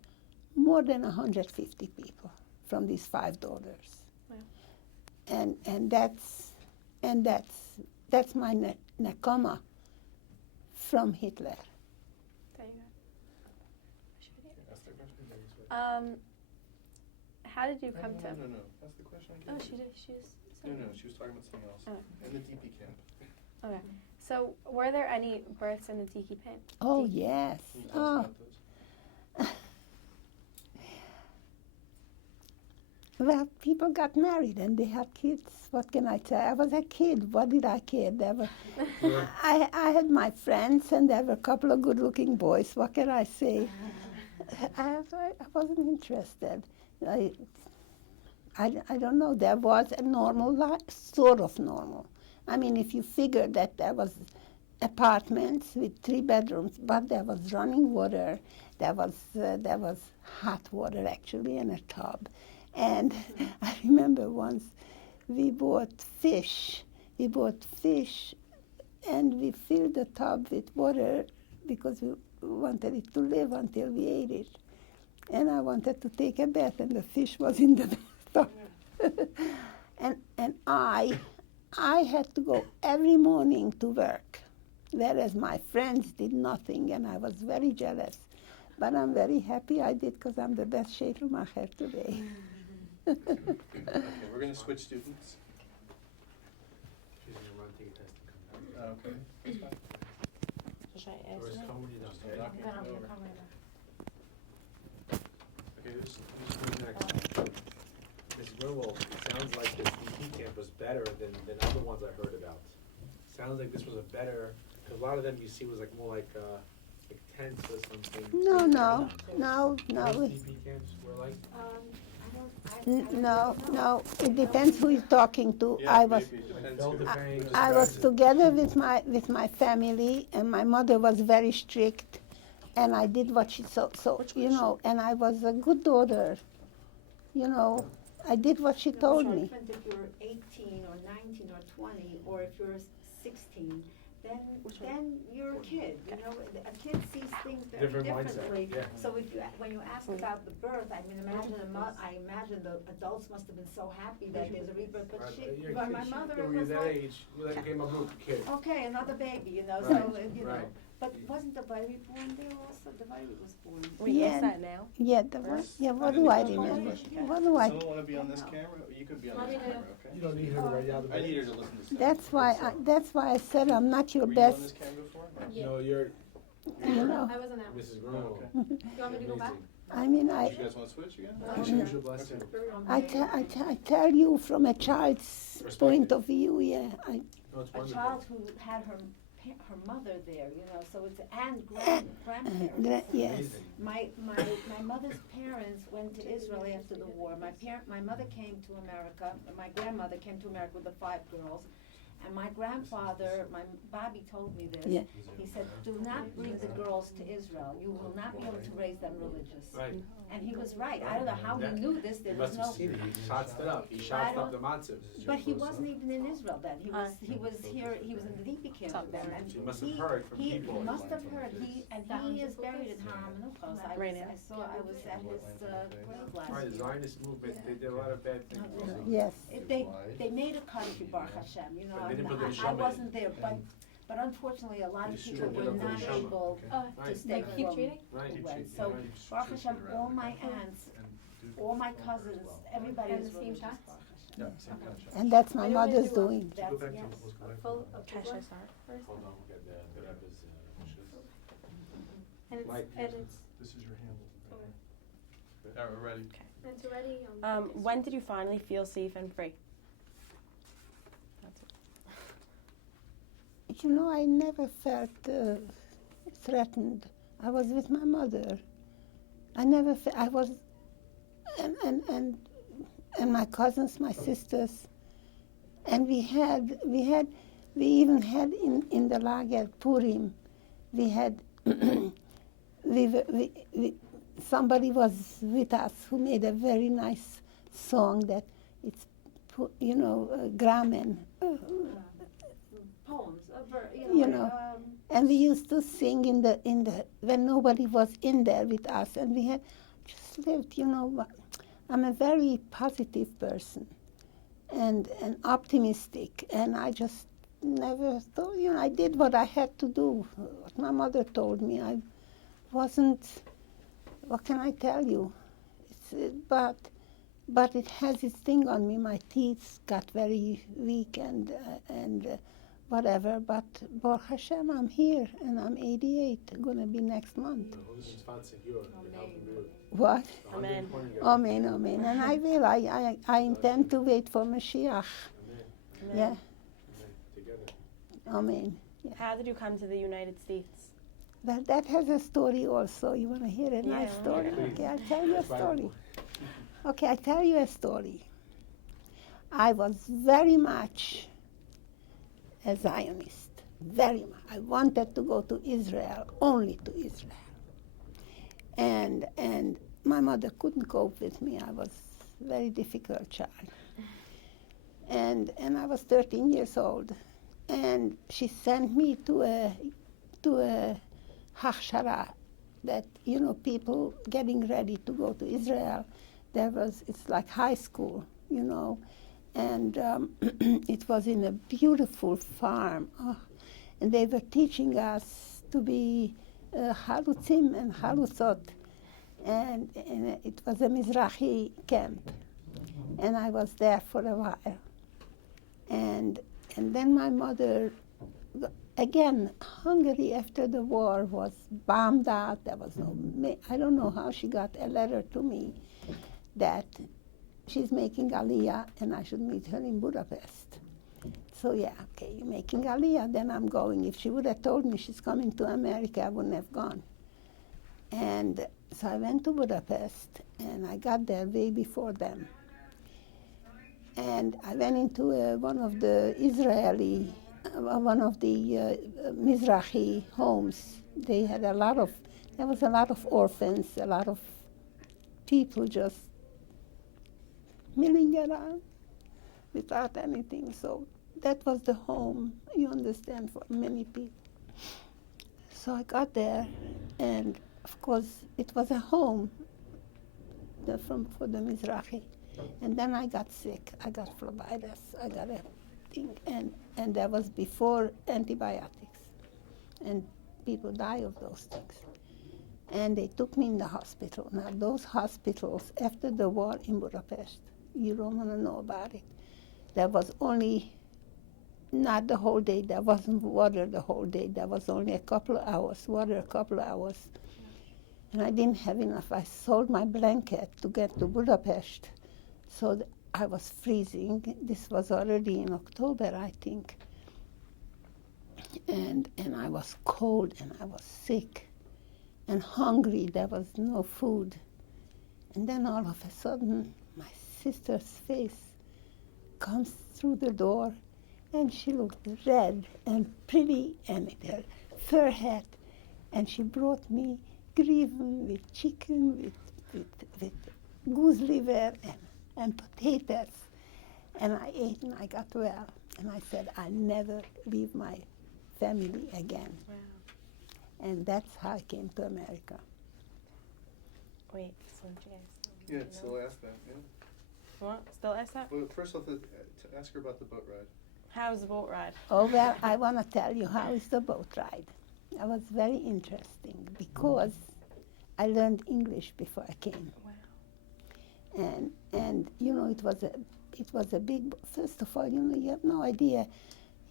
more than 150 people from these 5 daughters. Wow. And that's my nakama from Hitler. There you go. Should we do- Ask the question again. How did you come to? No. That's the question again. Oh, she did. She just. No, she was talking about something else. Oh. In the DP camp. Okay. So, were there any births in the tiki camp? Oh, yes. Can you tell us Oh. about those? Well, people got married and they had kids. What can I say? I was a kid. What did I care? I had my friends, and there were a couple of good-looking boys. What can I say? I wasn't interested. I don't know. There was a normal life, sort of normal. I mean, if you figure that there was apartments with 3 bedrooms, but there was running water, there was hot water actually in a tub. And I remember once we bought fish. And we filled the tub with water because we wanted it to live until we ate it. And I wanted to take a bath, and the fish was in the bathtub. and I had to go every morning to work, whereas my friends did nothing, and I was very jealous. But I'm very happy I did, because I'm the best Schedelmacher today. Okay, we're going to switch students. She's gonna run, take a test and come back. Okay. That's fine. Should I Or is ask Tom when you're done? Just Okay. knock it Then I'm over. gonna come over. Okay, who's next? Mrs. Grunwald, it sounds like this DP camp was better than other ones I heard about. Sounds like this was a better, because a lot of them you see was like more like tents or something. No. Most DP camps were like, No. It depends who you're talking to. Yeah, I was maybe. Depends felt who. the pain. I was together with my family, and my mother was very strict, and I did what she and I was a good daughter. I did what she told me. If you're 18 or 19 or 20, or if you're 16, then you're a kid. A kid sees things very Different mindset, differently. yeah. So when you ask about the birth, I mean, I imagine the adults must have been so happy that there's a rebirth. But You're a but kid. my mother When you're was that like, age, you like became a little kid. okay, another baby, Right, So right. But wasn't the baby born there also? The baby was born. Wait, Yeah. what's that now? Yeah, what do I remember? What do I? Someone want to be on this camera? You could be on this camera, okay? You don't need her to write down the. I need her to listen to stuff. That's why I said I'm not your Were you on this best. camera before? Yeah. No, you're You know, I wasn't out. Mrs. Grunwald. Okay. You want me to go back? I mean, Do you guys want to switch again? God bless you. I tell you from a child's point of view. Yeah, No, it's A wonderful. child who had her mother there, so it's and grandparents. yes. Amazing. My mother's parents went to Israel after the war. My mother came to America. My grandmother came to America with the 5 girls. And my grandfather, Bobby told me this. Yeah. He said, "Do not bring the girls to Israel. You will not be able to raise them religious." Right. And he was right. I don't know how he knew this. There You was must have no. seen it. He shots it up. He shots up the matziv. But he wasn't even in Israel then. He was here. He was in the DP camp then. And So you must have heard from people. He must have heard. He is buried in Har HaMenuchos. I was at his grave last Right, the year. Zionist movement, they did a lot of bad things also. Yes. They made a cut of Baruch Hashem. But they didn't put the I neshama in. wasn't there, but unfortunately, a lot of They people should were have put the not neshama. able Right. to stay Keep from treating? Right. the West. So Baruch Hashem, all my aunts, all my cousins, everybody And is the same religious. shots? Baruch Hashem. Yeah, same kind of shot. And that's my I don't wanna mother's do a- doing. Go That's, back to, yes. let's go back to. Full of cash first. Hold on, we'll get the Rebbe's wishes. And Like- it's This is your handle. All right, we're ready. it's already When did you finally feel safe and free? That's it. I never felt threatened. I was with my mother. I never I was, and my cousins, my sisters, and we even had in the lager Purim, we had somebody was with us who made a very nice song that it's Gramen. Poems, You know. And we used to sing in the when nobody was in there with us, and we had just lived. I'm a very positive person, and optimistic, and I just never thought. I did what I had to do. What my mother told me. I wasn't. What can I tell you? But it has its thing on me. My teeth got very weak and whatever. But Baruch Hashem, I'm here and I'm 88. Gonna be next month. What? Amen. Amen, amen. And I will. I intend to wait for Mashiach. Amen. Yeah. Together. Amen. Yeah. How did you come to the United States? Well, that has a story also. You want to hear a Yeah, nice I story? wanna Okay, I'll tell you a Right. story. Okay, I tell you a story. I was very much a Zionist, very much. I wanted to go to Israel, only to Israel. And my mother couldn't cope with me. I was a very difficult child. And I was 13 years old. And she sent me to a hachshara, that, people getting ready to go to Israel. It's like high school, and it was in a beautiful farm. Oh, and they were teaching us to be halutzim and halutzot, and it was a Mizrahi camp, and I was there for a while. And then my mother, again, Hungary after the war was bombed out. There was I don't know how she got a letter to me that she's making Aliyah and I should meet her in Budapest. So yeah, okay, you're making Aliyah, then I'm going. If she would have told me she's coming to America, I wouldn't have gone. And so I went to Budapest, and I got there way before them. And I went into one of the Mizrahi homes. There was a lot of orphans, a lot of people just milling around without anything. So that was the home, you understand, for many people. So I got there, and of course it was a home for the Mizrahi. And then I got sick. I got phlebitis. I got a thing, and that was before antibiotics. And people die of those things. And they took me in the hospital. Now, those hospitals, after the war in Budapest, you don't want to know about it. There was only, not the whole day, there wasn't water the whole day. There was only a couple of hours, water a couple of hours. And I didn't have enough. I sold my blanket to get to Budapest. So I was freezing. This was already in October, I think. And I was cold, and I was sick and hungry. There was no food. And then all of a sudden, my sister's face comes through the door, and she looked red and pretty, and her fur hat, and she brought me griven with chicken, with goose liver and potatoes. And I ate, and I got well. And I said, I'll never leave my family again. Wow. And that's how I came to America. Wait, so did you guys? Yeah, still ask that, yeah. What? Still ask that? Well, first off, to ask her about the boat ride. How's the boat ride? Oh, well, I want to tell you how is the boat ride. That was very interesting because I learned English before I came. Wow. And it was a big, first of all, you have no idea,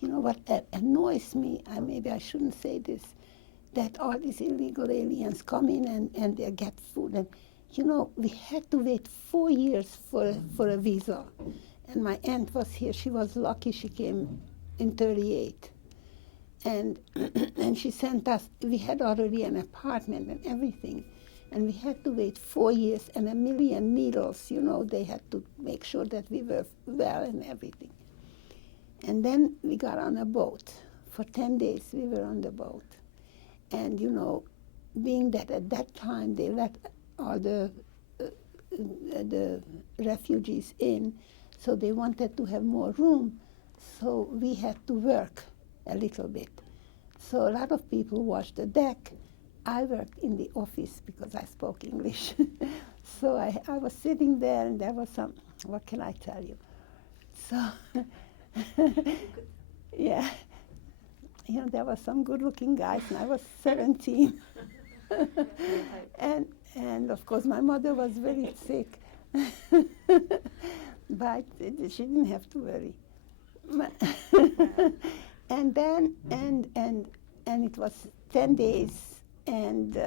what annoys me, maybe I shouldn't say this, that all these illegal aliens come in and they get food. And, we had to wait 4 years for a visa. And my aunt was here. She was lucky she came in 38. And she sent us, we had already an apartment and everything. And we had to wait 4 years and a million needles, they had to make sure that we were well and everything. And then we got on a boat. For 10 days we were on the boat. And, being that at that time they let all the refugees in, so they wanted to have more room, so we had to work a little bit. So a lot of people watched the deck. I worked in the office because I spoke English. So I was sitting there, and there was some, what can I tell you? So, yeah, you know, there were some good-looking guys, and I was 17. and of course, my mother was very sick, but she didn't have to worry. And then, and it was 10 days, and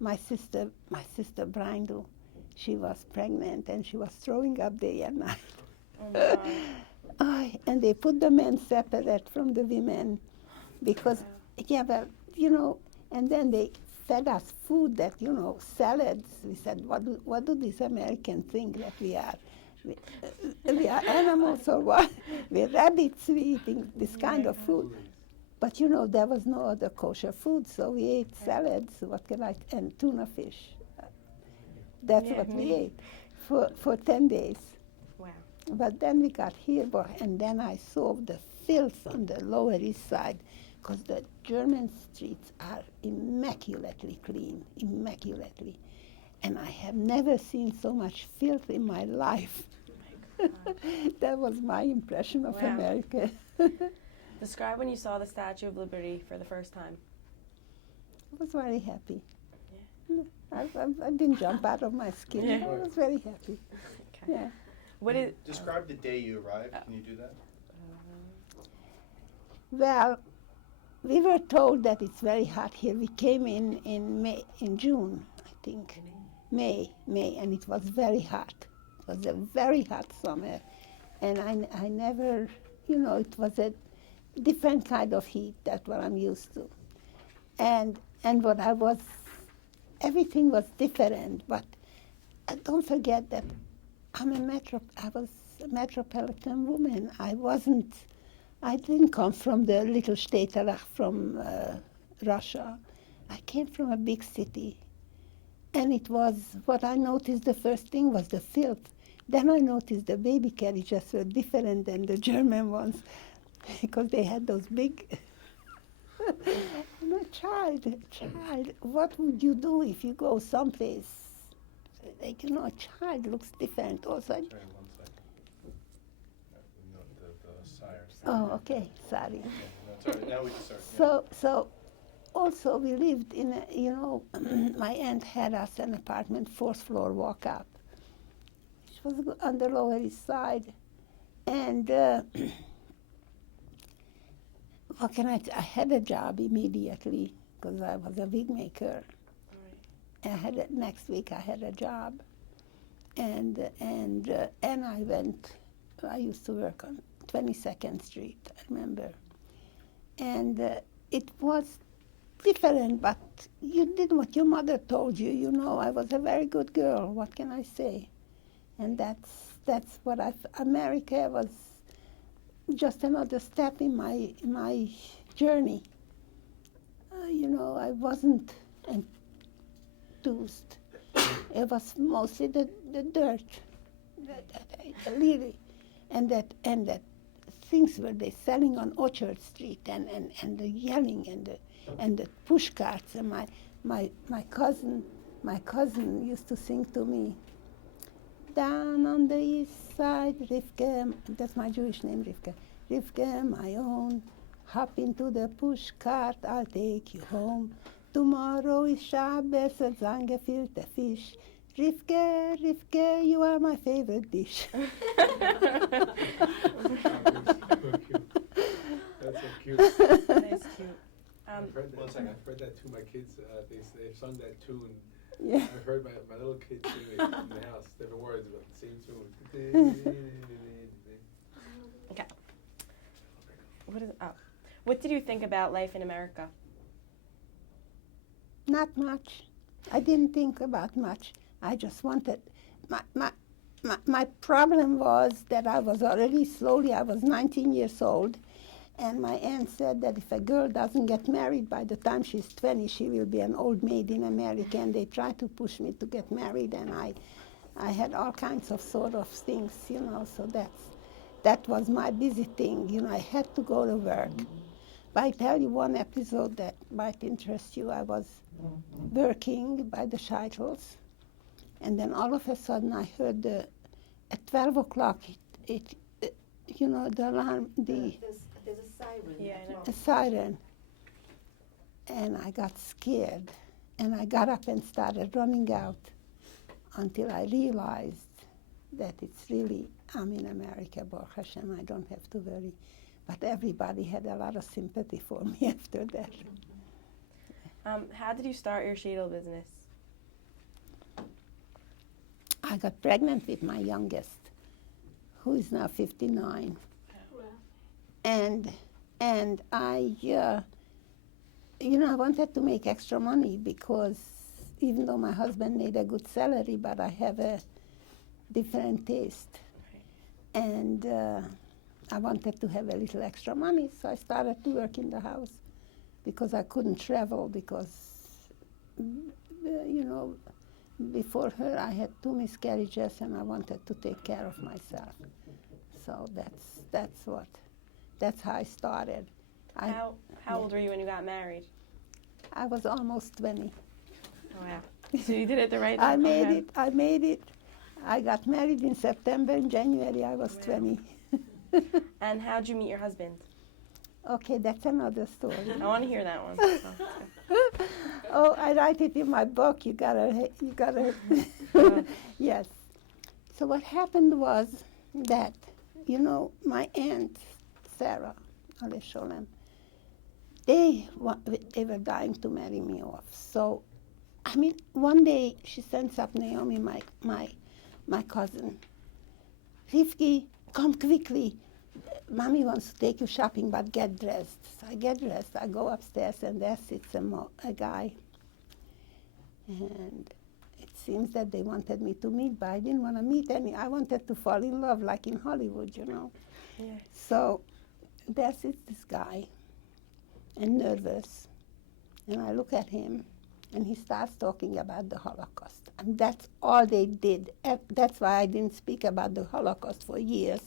my sister Brindle, she was pregnant, and she was throwing up day and night. Oh my God. And they put the men separate from the women because, yeah, well, you know, and then they fed us food that, you know, salads. We said, what do these Americans think that we are? We are animals or what? We're rabbits, we eating this kind of food. But, you know, there was no other kosher food, so we ate salads, and tuna fish. That's Yeah. what we ate for 10 days. Wow. But then we got here, and then I saw the filth on the Lower East Side, because the German streets are immaculately clean, immaculately. And I have never seen so much filth in my life. That was my impression of Wow. America. Describe when you saw the Statue of Liberty for the first time. I was very happy. I didn't jump out of my skin. Yeah. I was very happy. Okay. Yeah. What is? Describe the day you arrived. Can you do that? Well, we were told that it's very hot here. We came in June, I think. May, and it was very hot. It was a very hot summer. And I never, you know, it was a different kind of heat. That's what I'm used to. And what I was, everything was different. But don't forget that I was a metropolitan woman. I didn't come from the little Städtelach from Russia. I came from a big city. And it was, what I noticed the first thing was the filth. Then I noticed the baby carriages were different than the German ones because they had those big. And a child, what would you do if you go someplace? Like, you know, a child looks different also. Sorry, 1 second. No, the sire. Oh, okay, sorry. Okay, that's all right. Now we can start. So also we lived in a, you know, my aunt had us an apartment, 4th floor walk up. It was on the Lower East Side. And what can I had a job immediately because I was a wig maker. Right. Next week I had a job. And I went, I used to work on 22nd Street, I remember. And it was different, but you did what your mother told you. You know, I was a very good girl. What can I say? And that's what America was just another step in my journey. You know, I wasn't enthused. It was mostly the dirt, really, and that things were they selling on Orchard Street and the yelling and the push carts. And my cousin used to sing to me, down on the east side, Rivke, that's my Jewish name, Rivke, my own, hop into the push cart, I'll take you home. Tomorrow is Shabbos, a gefilte fish. Rivke, you are my favorite dish. That's so cute. That is cute. I've heard that. 1 second. I've heard that too. My kids, they've sung that tune. Yeah. I've heard my little kids sing it in the house. Different words, but the same tune. Okay. What did you think about life in America? Not much. I didn't think about much. I just wanted, my problem was that I was 19 years old, and my aunt said that if a girl doesn't get married by the time she's 20, she will be an old maid in America, and they tried to push me to get married, and I had all kinds of sort of things, you know, so that was my busy thing, you know, I had to go to work. I tell you one episode that might interest you. I was working by the Scheitels, and then all of a sudden I heard at 12 o'clock, you know, the alarm, There's a siren. Yeah, I know. a siren. And I got scared, and I got up and started running out until I realized that it's really, I'm in America, Baruch Hashem, I don't have to worry. But everybody had a lot of sympathy for me after that. How did you start your shadel business? I got pregnant with my youngest, who is now 59. And I, you know, I wanted to make extra money because even though my husband made a good salary, but I have a different taste. And I wanted to have a little extra money, so I started to work in the house because I couldn't travel because, you know, before her I had 2 miscarriages and I wanted to take care of myself. So that's how I started. How old were you when you got married? I was almost 20. Oh, wow. So you did it the right I time? made Okay. it. I made it. I got married in September. In January, I was 20. And how'd you meet your husband? Okay, that's another story. I want to hear that one. So, Oh, I write it in my book. You gotta. Yes. So what happened was that, you know, my aunt Sarah, Aleh Sholem, they were dying to marry me off. So, I mean, one day she sends up Naomi, my cousin. Rivki, come quickly. Mommy wants to take you shopping, but get dressed. So I get dressed. I go upstairs, and there sits a guy. And it seems that they wanted me to meet, but I didn't want to meet any. I wanted to fall in love, like in Hollywood, you know. yeah. So there sits this guy, and nervous. And I look at him, and he starts talking about the Holocaust. And that's all they did. That's why I didn't speak about the Holocaust for years,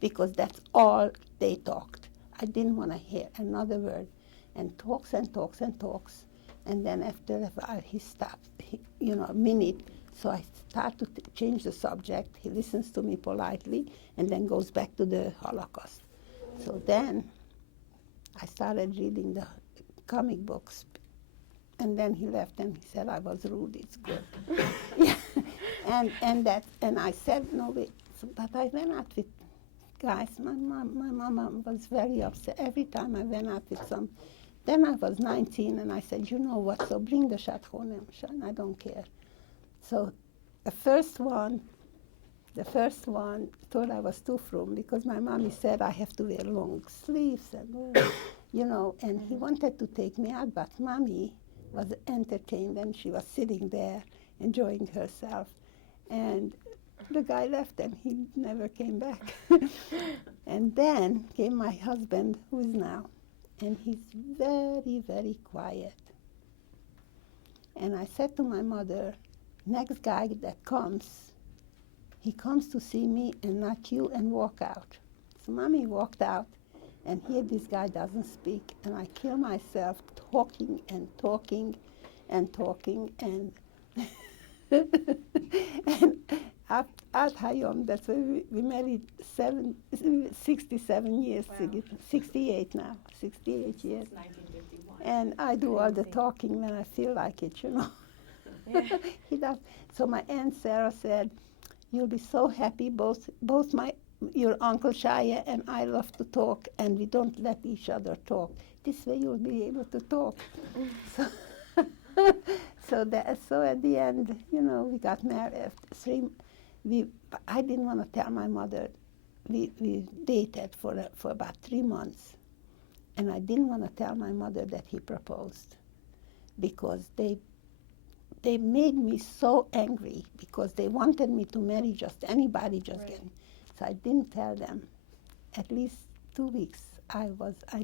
because that's all they talked. I didn't want to hear another word. And talks and talks and talks. And then after a while, he stops, you know, a minute. So I start to change the subject. He listens to me politely and then goes back to the Holocaust. So then I started reading the comic books. And then he left and he said I was rude, it's good. Yeah. And I said, no, wait. So, but I went out with guys. My mama was very upset every time I went out with some. Then I was 19 and I said, you know what, so bring the Shatchonem, I don't care. So the first one thought I was too frum because my mommy said I have to wear long sleeves and, you know, and he wanted to take me out, but mommy was entertained and she was sitting there enjoying herself. And the guy left and he never came back. And then came my husband, who is now, and he's very, very quiet. And I said to my mother, next guy that comes, he comes to see me and not you, and walk out. So mommy walked out, and here this guy doesn't speak, and I kill myself talking and talking and talking, and and at Hayom, that's why we married 67 years, Wow. 68 now, 68 years. Since 1951. And I do all the talking when I feel like it, you know. Yeah. He does. So my Aunt Sarah said, you'll be so happy, both your Uncle Shaya and I love to talk, and we don't let each other talk. This way you'll be able to talk. So, so at the end, you know, we got married. I didn't want to tell my mother. We dated for about 3 months, and I didn't want to tell my mother that he proposed, because they made me so angry because they wanted me to marry just anybody, just Right. get me. So I didn't tell them. At least 2 weeks I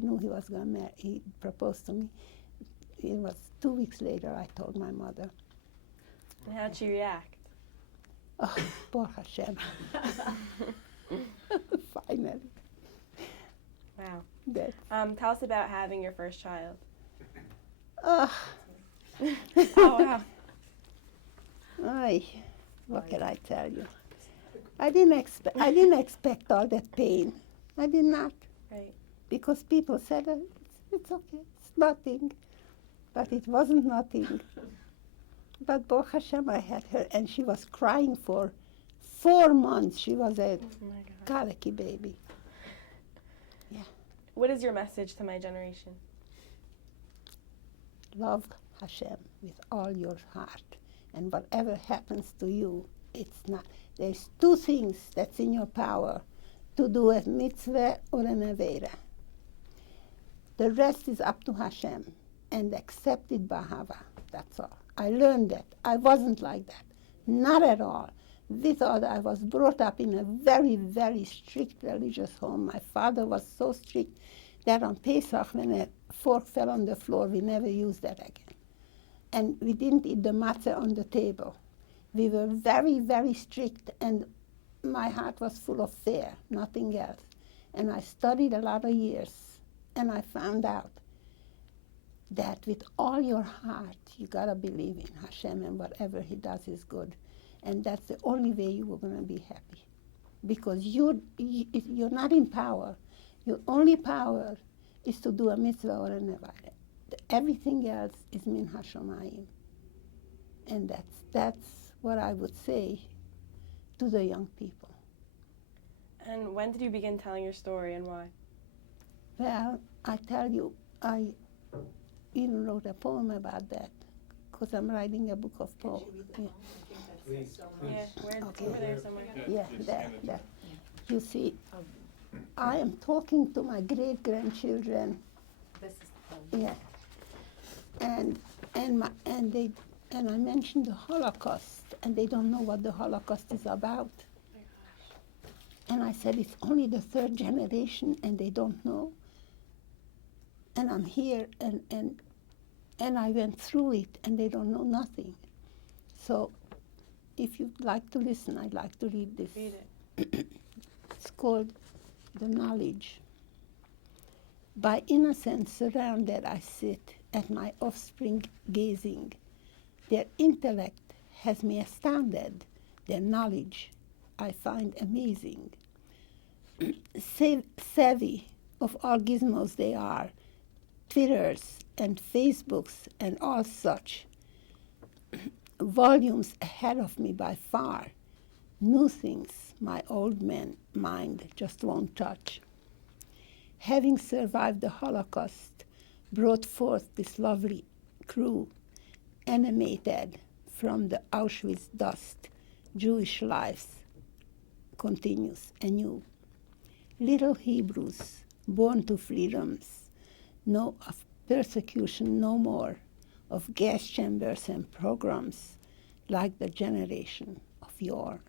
knew he was going to marry. He proposed to me. It was 2 weeks later I told my mother. And how'd she react? Oh, Baruch Hashem. Finally. Wow. That, Tell us about having your first child. oh, Oh, wow. ay, what can I tell you? I didn't expect all that pain. I did not, Right. because people said it's okay, it's nothing, but it wasn't nothing. But Baruch Hashem, I had her, and she was crying for 4 months. She was a Oh my God. colicky baby. What is your message to my generation? Love Hashem with all your heart, and whatever happens to you, it's not. There's 2 things that's in your power: to do a mitzvah or an avera. The rest is up to Hashem, and accept it b'ahava. That's all. I learned that. I wasn't like that, not at all. I was brought up in a very, very strict religious home. My father was so strict that on Pesach, when a fork fell on the floor, we never used that again. And we didn't eat the matzah on the table. We were very, very strict, and my heart was full of fear, nothing else. And I studied a lot of years, and I found out that with all your heart, you gotta believe in Hashem, and whatever He does is good. And that's the only way you were gonna be happy. Because you're not in power. Your only power is to do a mitzvah or a nevada. Everything else is min hashamayim. And that's what I would say to the young people. And when did you begin telling your story and why? Well, I tell you, I even wrote a poem about that, because I'm writing a book of poems. Yeah. Please, Yeah, please. Okay. over there somewhere. Yeah, just there, hand it to there. You see, I am talking to my great-grandchildren. This is the poem. Yeah, and I mentioned the Holocaust, and they don't know what the Holocaust is about. And I said it's only the 3rd generation, and they don't know. And I'm here, and I went through it, and they don't know nothing. So, if you'd like to listen, I'd like to read this. Read it. It's called The Knowledge. By innocence surrounded I sit, at my offspring gazing. Their intellect has me astounded, their knowledge I find amazing. Savvy of all gizmos they are, Twitters and Facebooks and all such. Volumes ahead of me by far, new things my old man mind just won't touch. Having survived the Holocaust, brought forth this lovely crew, animated from the Auschwitz dust, Jewish lives continues anew. Little Hebrews, born to freedoms, know of persecution no more, of gas chambers and pogroms like the generation of yore.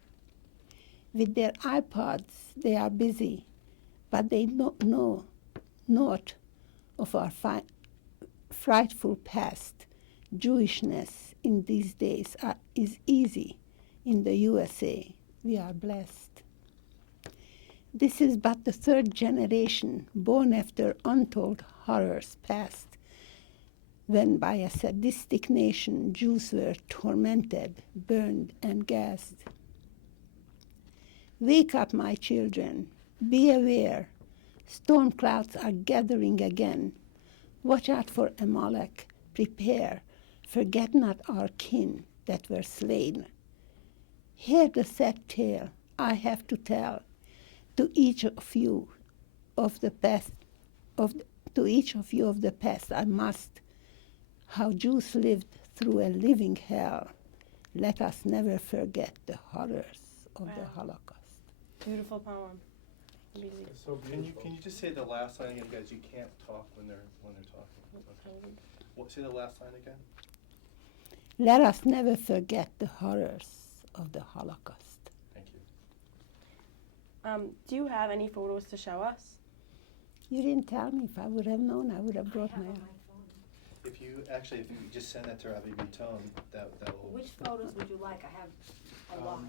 With their iPods, they are busy, but they don't know naught of our frightful past. Jewishness in these days is easy. In the USA, we are blessed. This is but the 3rd generation, born after untold horrors past, when by a sadistic nation Jews were tormented, burned, and gassed. Wake up, my children, be aware. Storm clouds are gathering again. Watch out for Amalek, prepare. Forget not our kin that were slain. Hear the sad tale I have to tell to each of you of the past. To each of you of the past I must, how Jews lived through a living hell. Let us never forget the horrors of the Holocaust. Beautiful poem. Amazing. It's so Can beautiful. you just say the last line again, guys? You can't talk when they're talking. Okay. Say the last line again. Let us never forget the horrors of the Holocaust. Thank you. Do you have any photos to show us? You didn't tell me. If I would have known, I would have brought my own. If you just send that to Rabbi Bitton, that will. Which photos would you like? I have a lot.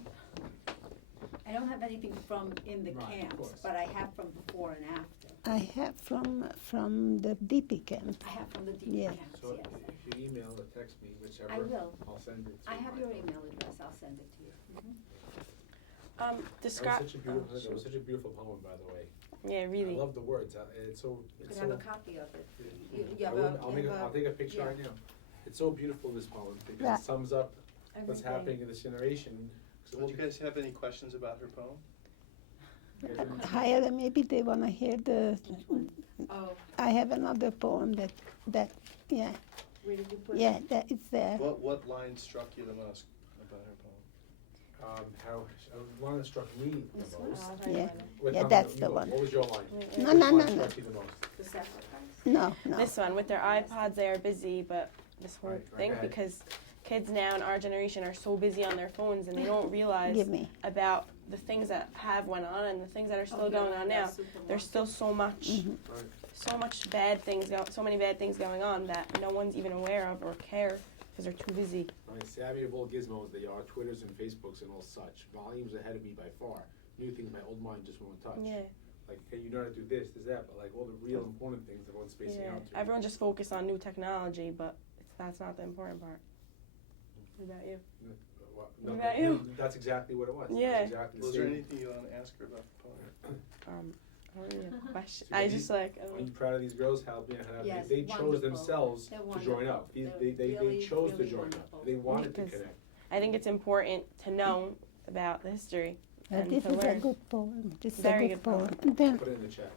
I don't have anything from in the Right, of camps, course. but I have from before and after. I have from the DP camp. I have from the DP Yeah. camps, So yes. if you email or text me, whichever, I will. I'll send it to I have my your phone. email address, I'll send it to you. That was Describe. such a beautiful, that was such a beautiful poem, by the way. Yeah, really. I love the words. It's so. You It's can so. have a copy of it. You I have will, a- I'll you make have a, a- I'll take a picture yeah. right now. It's so beautiful, this poem, because Right. it sums up what's Everything. happening in this generation. So do you guys have any questions about her poem? Higher, maybe they want to hear the. Oh, I have another poem that yeah, where did you put it? yeah, that it's there. What line struck you the most about her poem? How, one that struck me the This one? most. Oh, Yeah. right. Wait, Yeah, no, that's you the go. one. What was your line? No, Which no, one no, no. struck you the most? The sacrifice? No, no. This one with their iPods, they are busy, but this whole Right, thing go ahead. because kids now in our generation are so busy on their phones and they don't realize Give me. about the things that have went on and the things that are still Oh, going yeah, on yeah, now. supermarket. There's still so much, Mhm. Right. so many bad things going on that no one's even aware of or care because they're too busy. Right, savvy of all gizmos, they are Twitters and Facebooks and all such. Volumes ahead of me by far. New things my old mind just won't touch. Yeah, Like, hey, you know how to do this, that, but like all the real important things everyone's spacing yeah. out to. Everyone just focus on new technology, but that's not the important part. What about you? What What about you? That's exactly what it was. Yeah. That's exactly the Was there same. anything you want to ask her about the poem? I don't really have a question. So I you- just like. Are you proud of these girls? How, Yes, they chose wonderful. themselves They're to join up. wonderful. They They're chose to really join wonderful. up. They wanted to Because- connect. I think it's important to know about the history. And This to is a learn. good poem. This is Very a good good poem. poem. And then, Put it in the chat.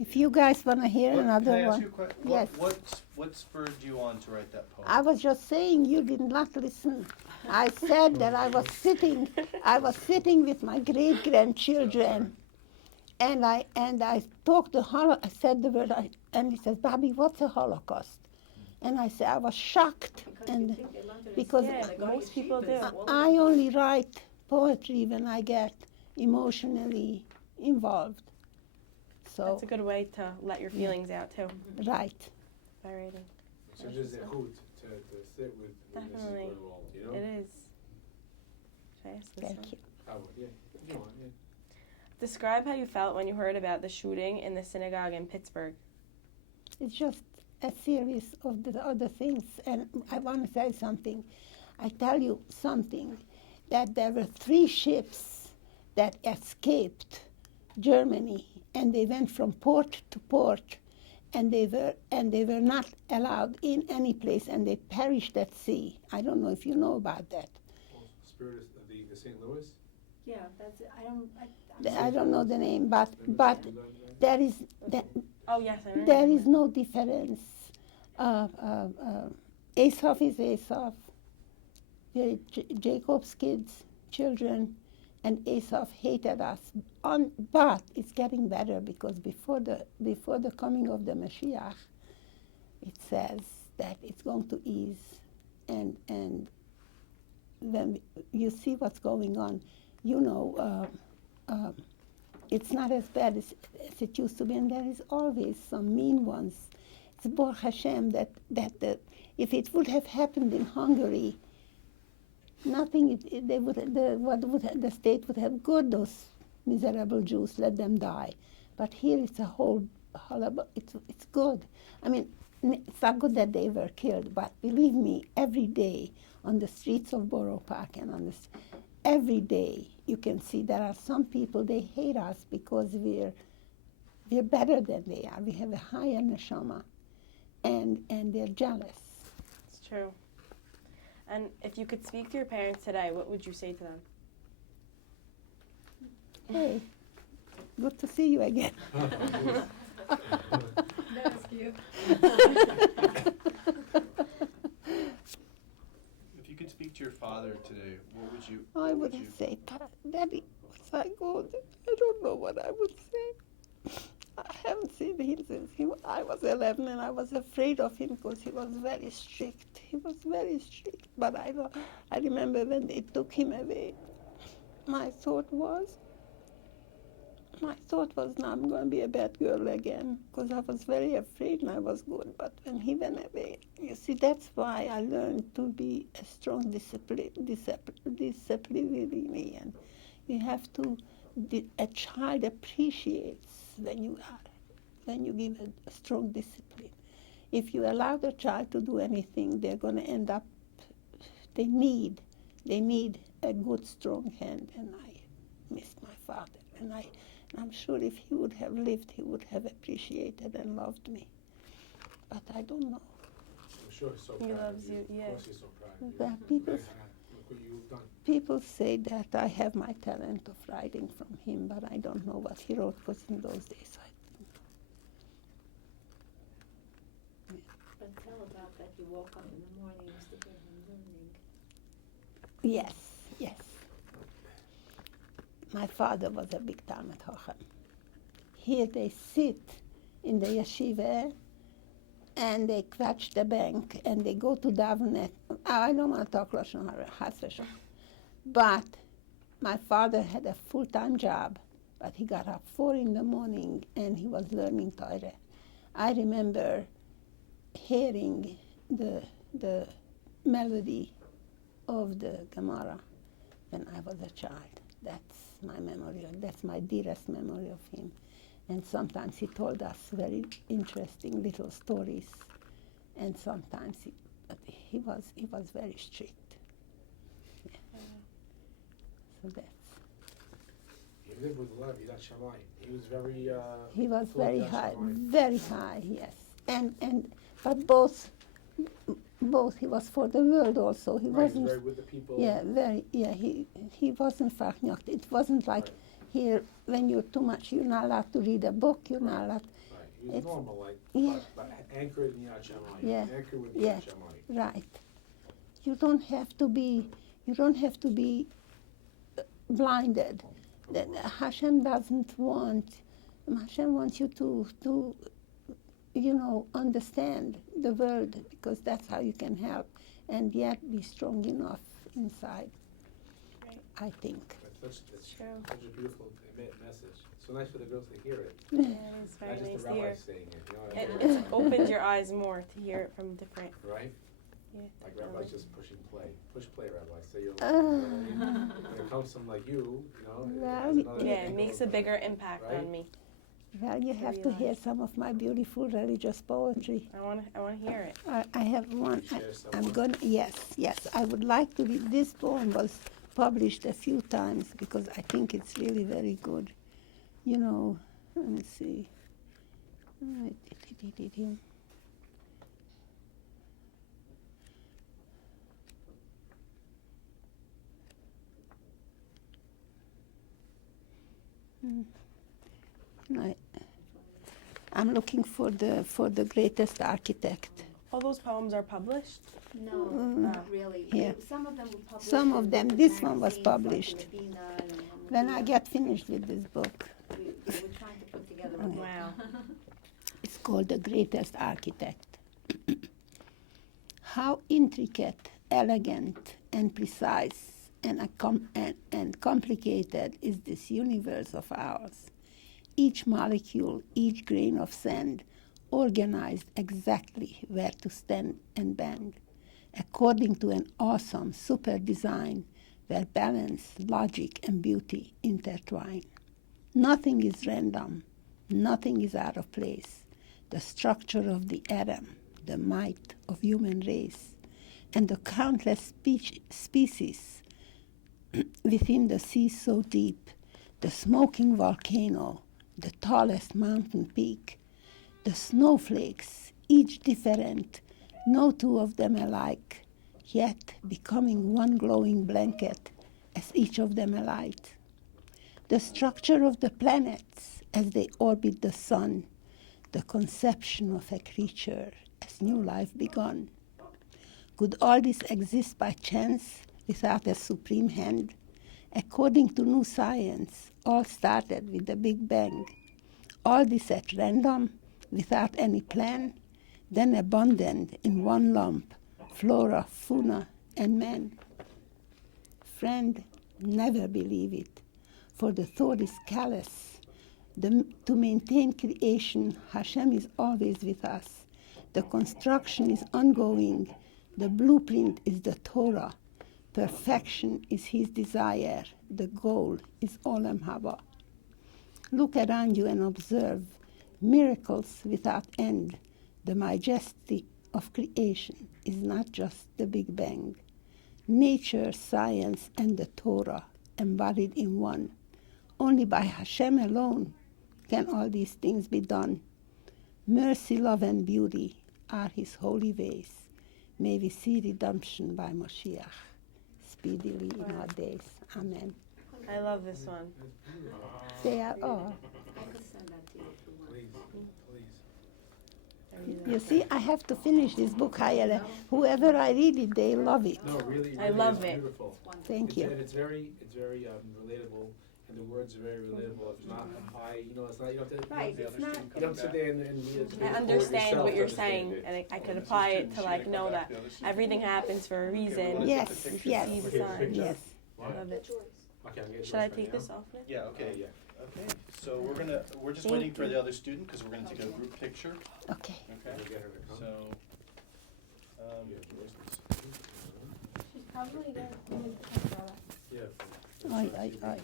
if you guys want to hear Can I another ask one, you a question? Yes. What spurred you on to write that poem? I was just saying you did not listen. I said that I was sitting with my great grandchildren, and I talked the I said the word, and he says, "Bobby, what's a Holocaust?" And I said I was shocked, Because you and think they learned it in because school. Yeah, They go to most people yeshivas, do. all of I them. only write poetry when I get emotionally involved. So That's a good way to let your feelings out too. right. By writing. So just a hoot to sit with Mrs. Definitely. Grunwald, you know? It is. Should I ask this one? Thank you. I would, yeah. Go on, yeah. Describe how you felt when you heard about the shooting in the synagogue in Pittsburgh. It's just a series of the other things. And I want to say something. I tell you something, that there were 3 ships that escaped Germany, and they went from port to port, and they were not allowed in any place, and they perished at sea. I don't know if you know about that. Well, Spirit of the St. Louis? Yeah, that's it. I don't know the name, but there is Oh yes, I remember. there is no difference. Asaph is Asaph. Jacob's kids, children, and Asaph hated us. But it's getting better because before the coming of the Mashiach, it says that it's going to ease, and when you see what's going on, you know, it's not as bad as it used to be, and there is always some mean ones. It's Baruch Hashem that if it would have happened in Hungary, nothing. The state would have good those miserable Jews, let them die. But here it's a whole hullabaloo. It's good. I mean, it's not good that they were killed, but believe me, every day on the streets of Borough Park and every day you can see there are some people, they hate us because we're better than they are. We have a higher neshama, and they're jealous. It's true. And if you could speak to your parents today, what would you say to them? Hey, good to see you again. That was cute. If you could speak to your father today, what would you? I what would you? say, Daddy, was I good? I don't know what I would say. I haven't seen him since I was 11, and I was afraid of him because he was very strict. He was very strict. But I remember when they took him away, my thought was, now I'm going to be a bad girl again, because I was very afraid and I was good. But when he went away, you see, that's why I learned to be a strong disciplinarian. We have to. A child appreciates when you give a strong discipline. If you allow the child to do anything, they're going to end up. They need a good, strong hand, and I miss my father. And I'm sure if he would have lived, he would have appreciated and loved me. But I don't know. I'm sure he's so He proud loves of you. you, yeah. Of course he's so proud of you. Well, people, Look what you've done. people say that I have my talent of writing from him, but I don't know what he wrote, because in those days I didn't know. But tell about that you woke up in the morning and used to hear him learning. Yes, yes. My father was a big Talmud Chacham. Here they sit in the yeshiva and they catch the bank and they go to daven. I don't want to talk Lashon Hara, Chas v'shalom. But my father had a full-time job, but he got up 4 in the morning and he was learning Torah. I remember hearing the melody of the Gemara when I was a child. That's my memory. That's my dearest memory of him. And sometimes he told us very interesting little stories. And sometimes he was very strict. Yeah. So that's. He lived with love. Yirat Shamayim. He was very. He was full of very Yirat high, Shamayim. very high. Yes. But both. He was for the world also. He Right, wasn't. he's very with the people. Yeah, very. Yeah, he wasn't verknocht. It wasn't like Right. here when you're too much. You're not allowed to read a book. You're not allowed. Right. He was It's- normal, like, yeah. but anchored in Yirat Shamayim. Yeah. Anchored with Yeah. Yirat Shamayim. Right. You don't have to be. You don't have to be blinded. That Hashem doesn't want. Hashem wants you to understand the world, because that's how you can help, and yet be strong enough inside. Right. I think. That's True. such a beautiful message. So nice for the girls to hear it. Yeah, it's Not very just nice the to hear. rabbis saying it. You know, It opens your eyes more to hear it from different. right? Yeah. Like rabbis just pushing play. Push play, rabbi. Say you'll. Uh. When it comes from like you, it Well, has another Yeah, it angle makes a of, bigger impact right? on me. Well, you have to hear some of my beautiful religious poetry. I want to hear it. I have one. Can you share some I'm more? going. Yes. I would like to read. This poem was published a few times because I think it's really very good. Let me see. I'm looking for the greatest architect. All those poems are published. No, not really. Here. Some of them were published. Some of in them. different This one was magazines, published. Like Medina and When I Medina. get finished with this book, We're trying to put together a book. Wow. it's called The Greatest Architect. How intricate, elegant, and precise and complicated is this universe of ours. Each molecule, each grain of sand, organized exactly where to stand and bend, according to an awesome super design where balance, logic, and beauty intertwine. Nothing is random, nothing is out of place. The structure of the atom, the might of human race, and the countless species within the sea so deep, the smoking volcano, the tallest mountain peak, the snowflakes, each different, no two of them alike, yet becoming one glowing blanket as each of them a light. The structure of the planets as they orbit the sun, the conception of a creature as new life begun. Could all this exist by chance without a supreme hand? According to new science, all started with the Big Bang. All this at random, without any plan, then abundant in one lump, flora, fauna, and man. Friend, never believe it, for the thought is callous. To maintain creation, Hashem is always with us. The construction is ongoing. The blueprint is the Torah. Perfection is his desire, the goal is Olam Haba. Look around you and observe miracles without end. The majesty of creation is not just the Big Bang. Nature, science, and the Torah embodied in one. Only by Hashem alone can all these things be done. Mercy, love, and beauty are his holy ways. May we see redemption by Moshiach speedily in our days. Amen. I love this one. They are all. I could send that to you if you want. Please, please. You see, I have to finish this book, Hayele. Whoever I read it, they love it. No, really, I really love is it. beautiful. Thank you. And it's very relatable, and the words are very relatable. It's not high, you know, it's not, you don't have to. Right, The it's other not, student You coming don't sit back? there and read it. I understand what you're saying, and I could apply it to like know that everything happens for a reason. Yes, You should yes, see the Okay, signs. picture. yes. I love it. Okay, I'm getting Should I this right take now. this off now? Yeah, okay. Yeah. Okay, so we're just Thank waiting for you. the other student, because we're gonna take a group picture, Okay. okay? We'll get her to come. So, Yeah, where's this? She's probably gonna make the umbrella. Yeah. Aye.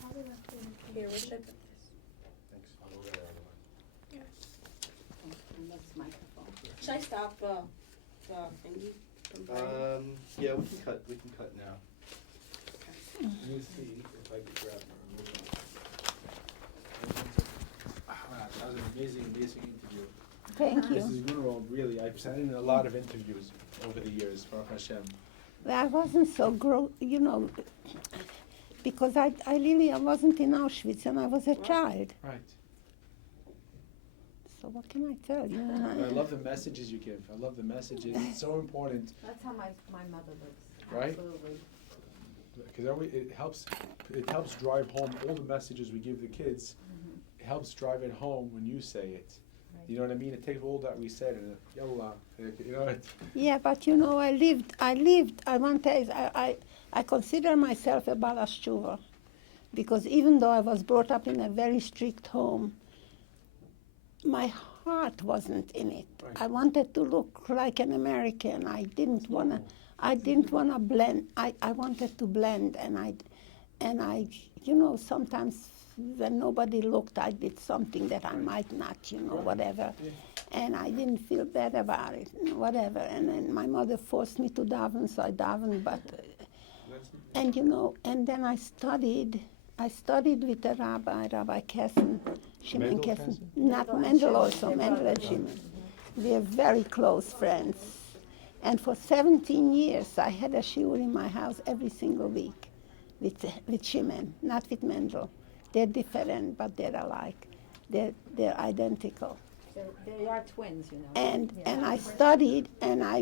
Probably left it in the Here, where should I put this? thanks. I'll go there, otherwise. and this microphone. Should I stop the thingy from playing? Yeah, we can cut now. Let me see if I can grab her. That was an amazing interview. Thank you. Mrs. Grunwald, really, I've sat in a lot of interviews over the years, Baruch Hashem. I wasn't so because I wasn't in Auschwitz and I was a child. Right. So what can I tell you? I love the messages you give. I love the messages. It's so important, That's how my mother lives. Right? Absolutely. because it helps drive home all the messages we give the kids. It helps drive it home when you say it. You know what I mean? It takes all that we said and yallah, you know it. Yeah, but I want to, I consider myself a Balash Tshuva, because even though I was brought up in a very strict home, my heart wasn't in it. Right. I wanted to look like an American. I didn't wanna blend. I wanted to blend, and I, sometimes when nobody looked, I did something that I might not, whatever. Yeah. And I didn't feel bad about it, whatever. And then my mother forced me to daven, so I davened, but, and then I studied with a rabbi, Rabbi Kessen, Shimon Mendel Kessen. Kessen? Not Mendel also, Mendel and Shimon. We are very close friends. And for 17 years, I had a shiur in my house every single week with Shimon, not with Mendel. They're different, but they're alike. They're identical. They are twins, And I studied, and I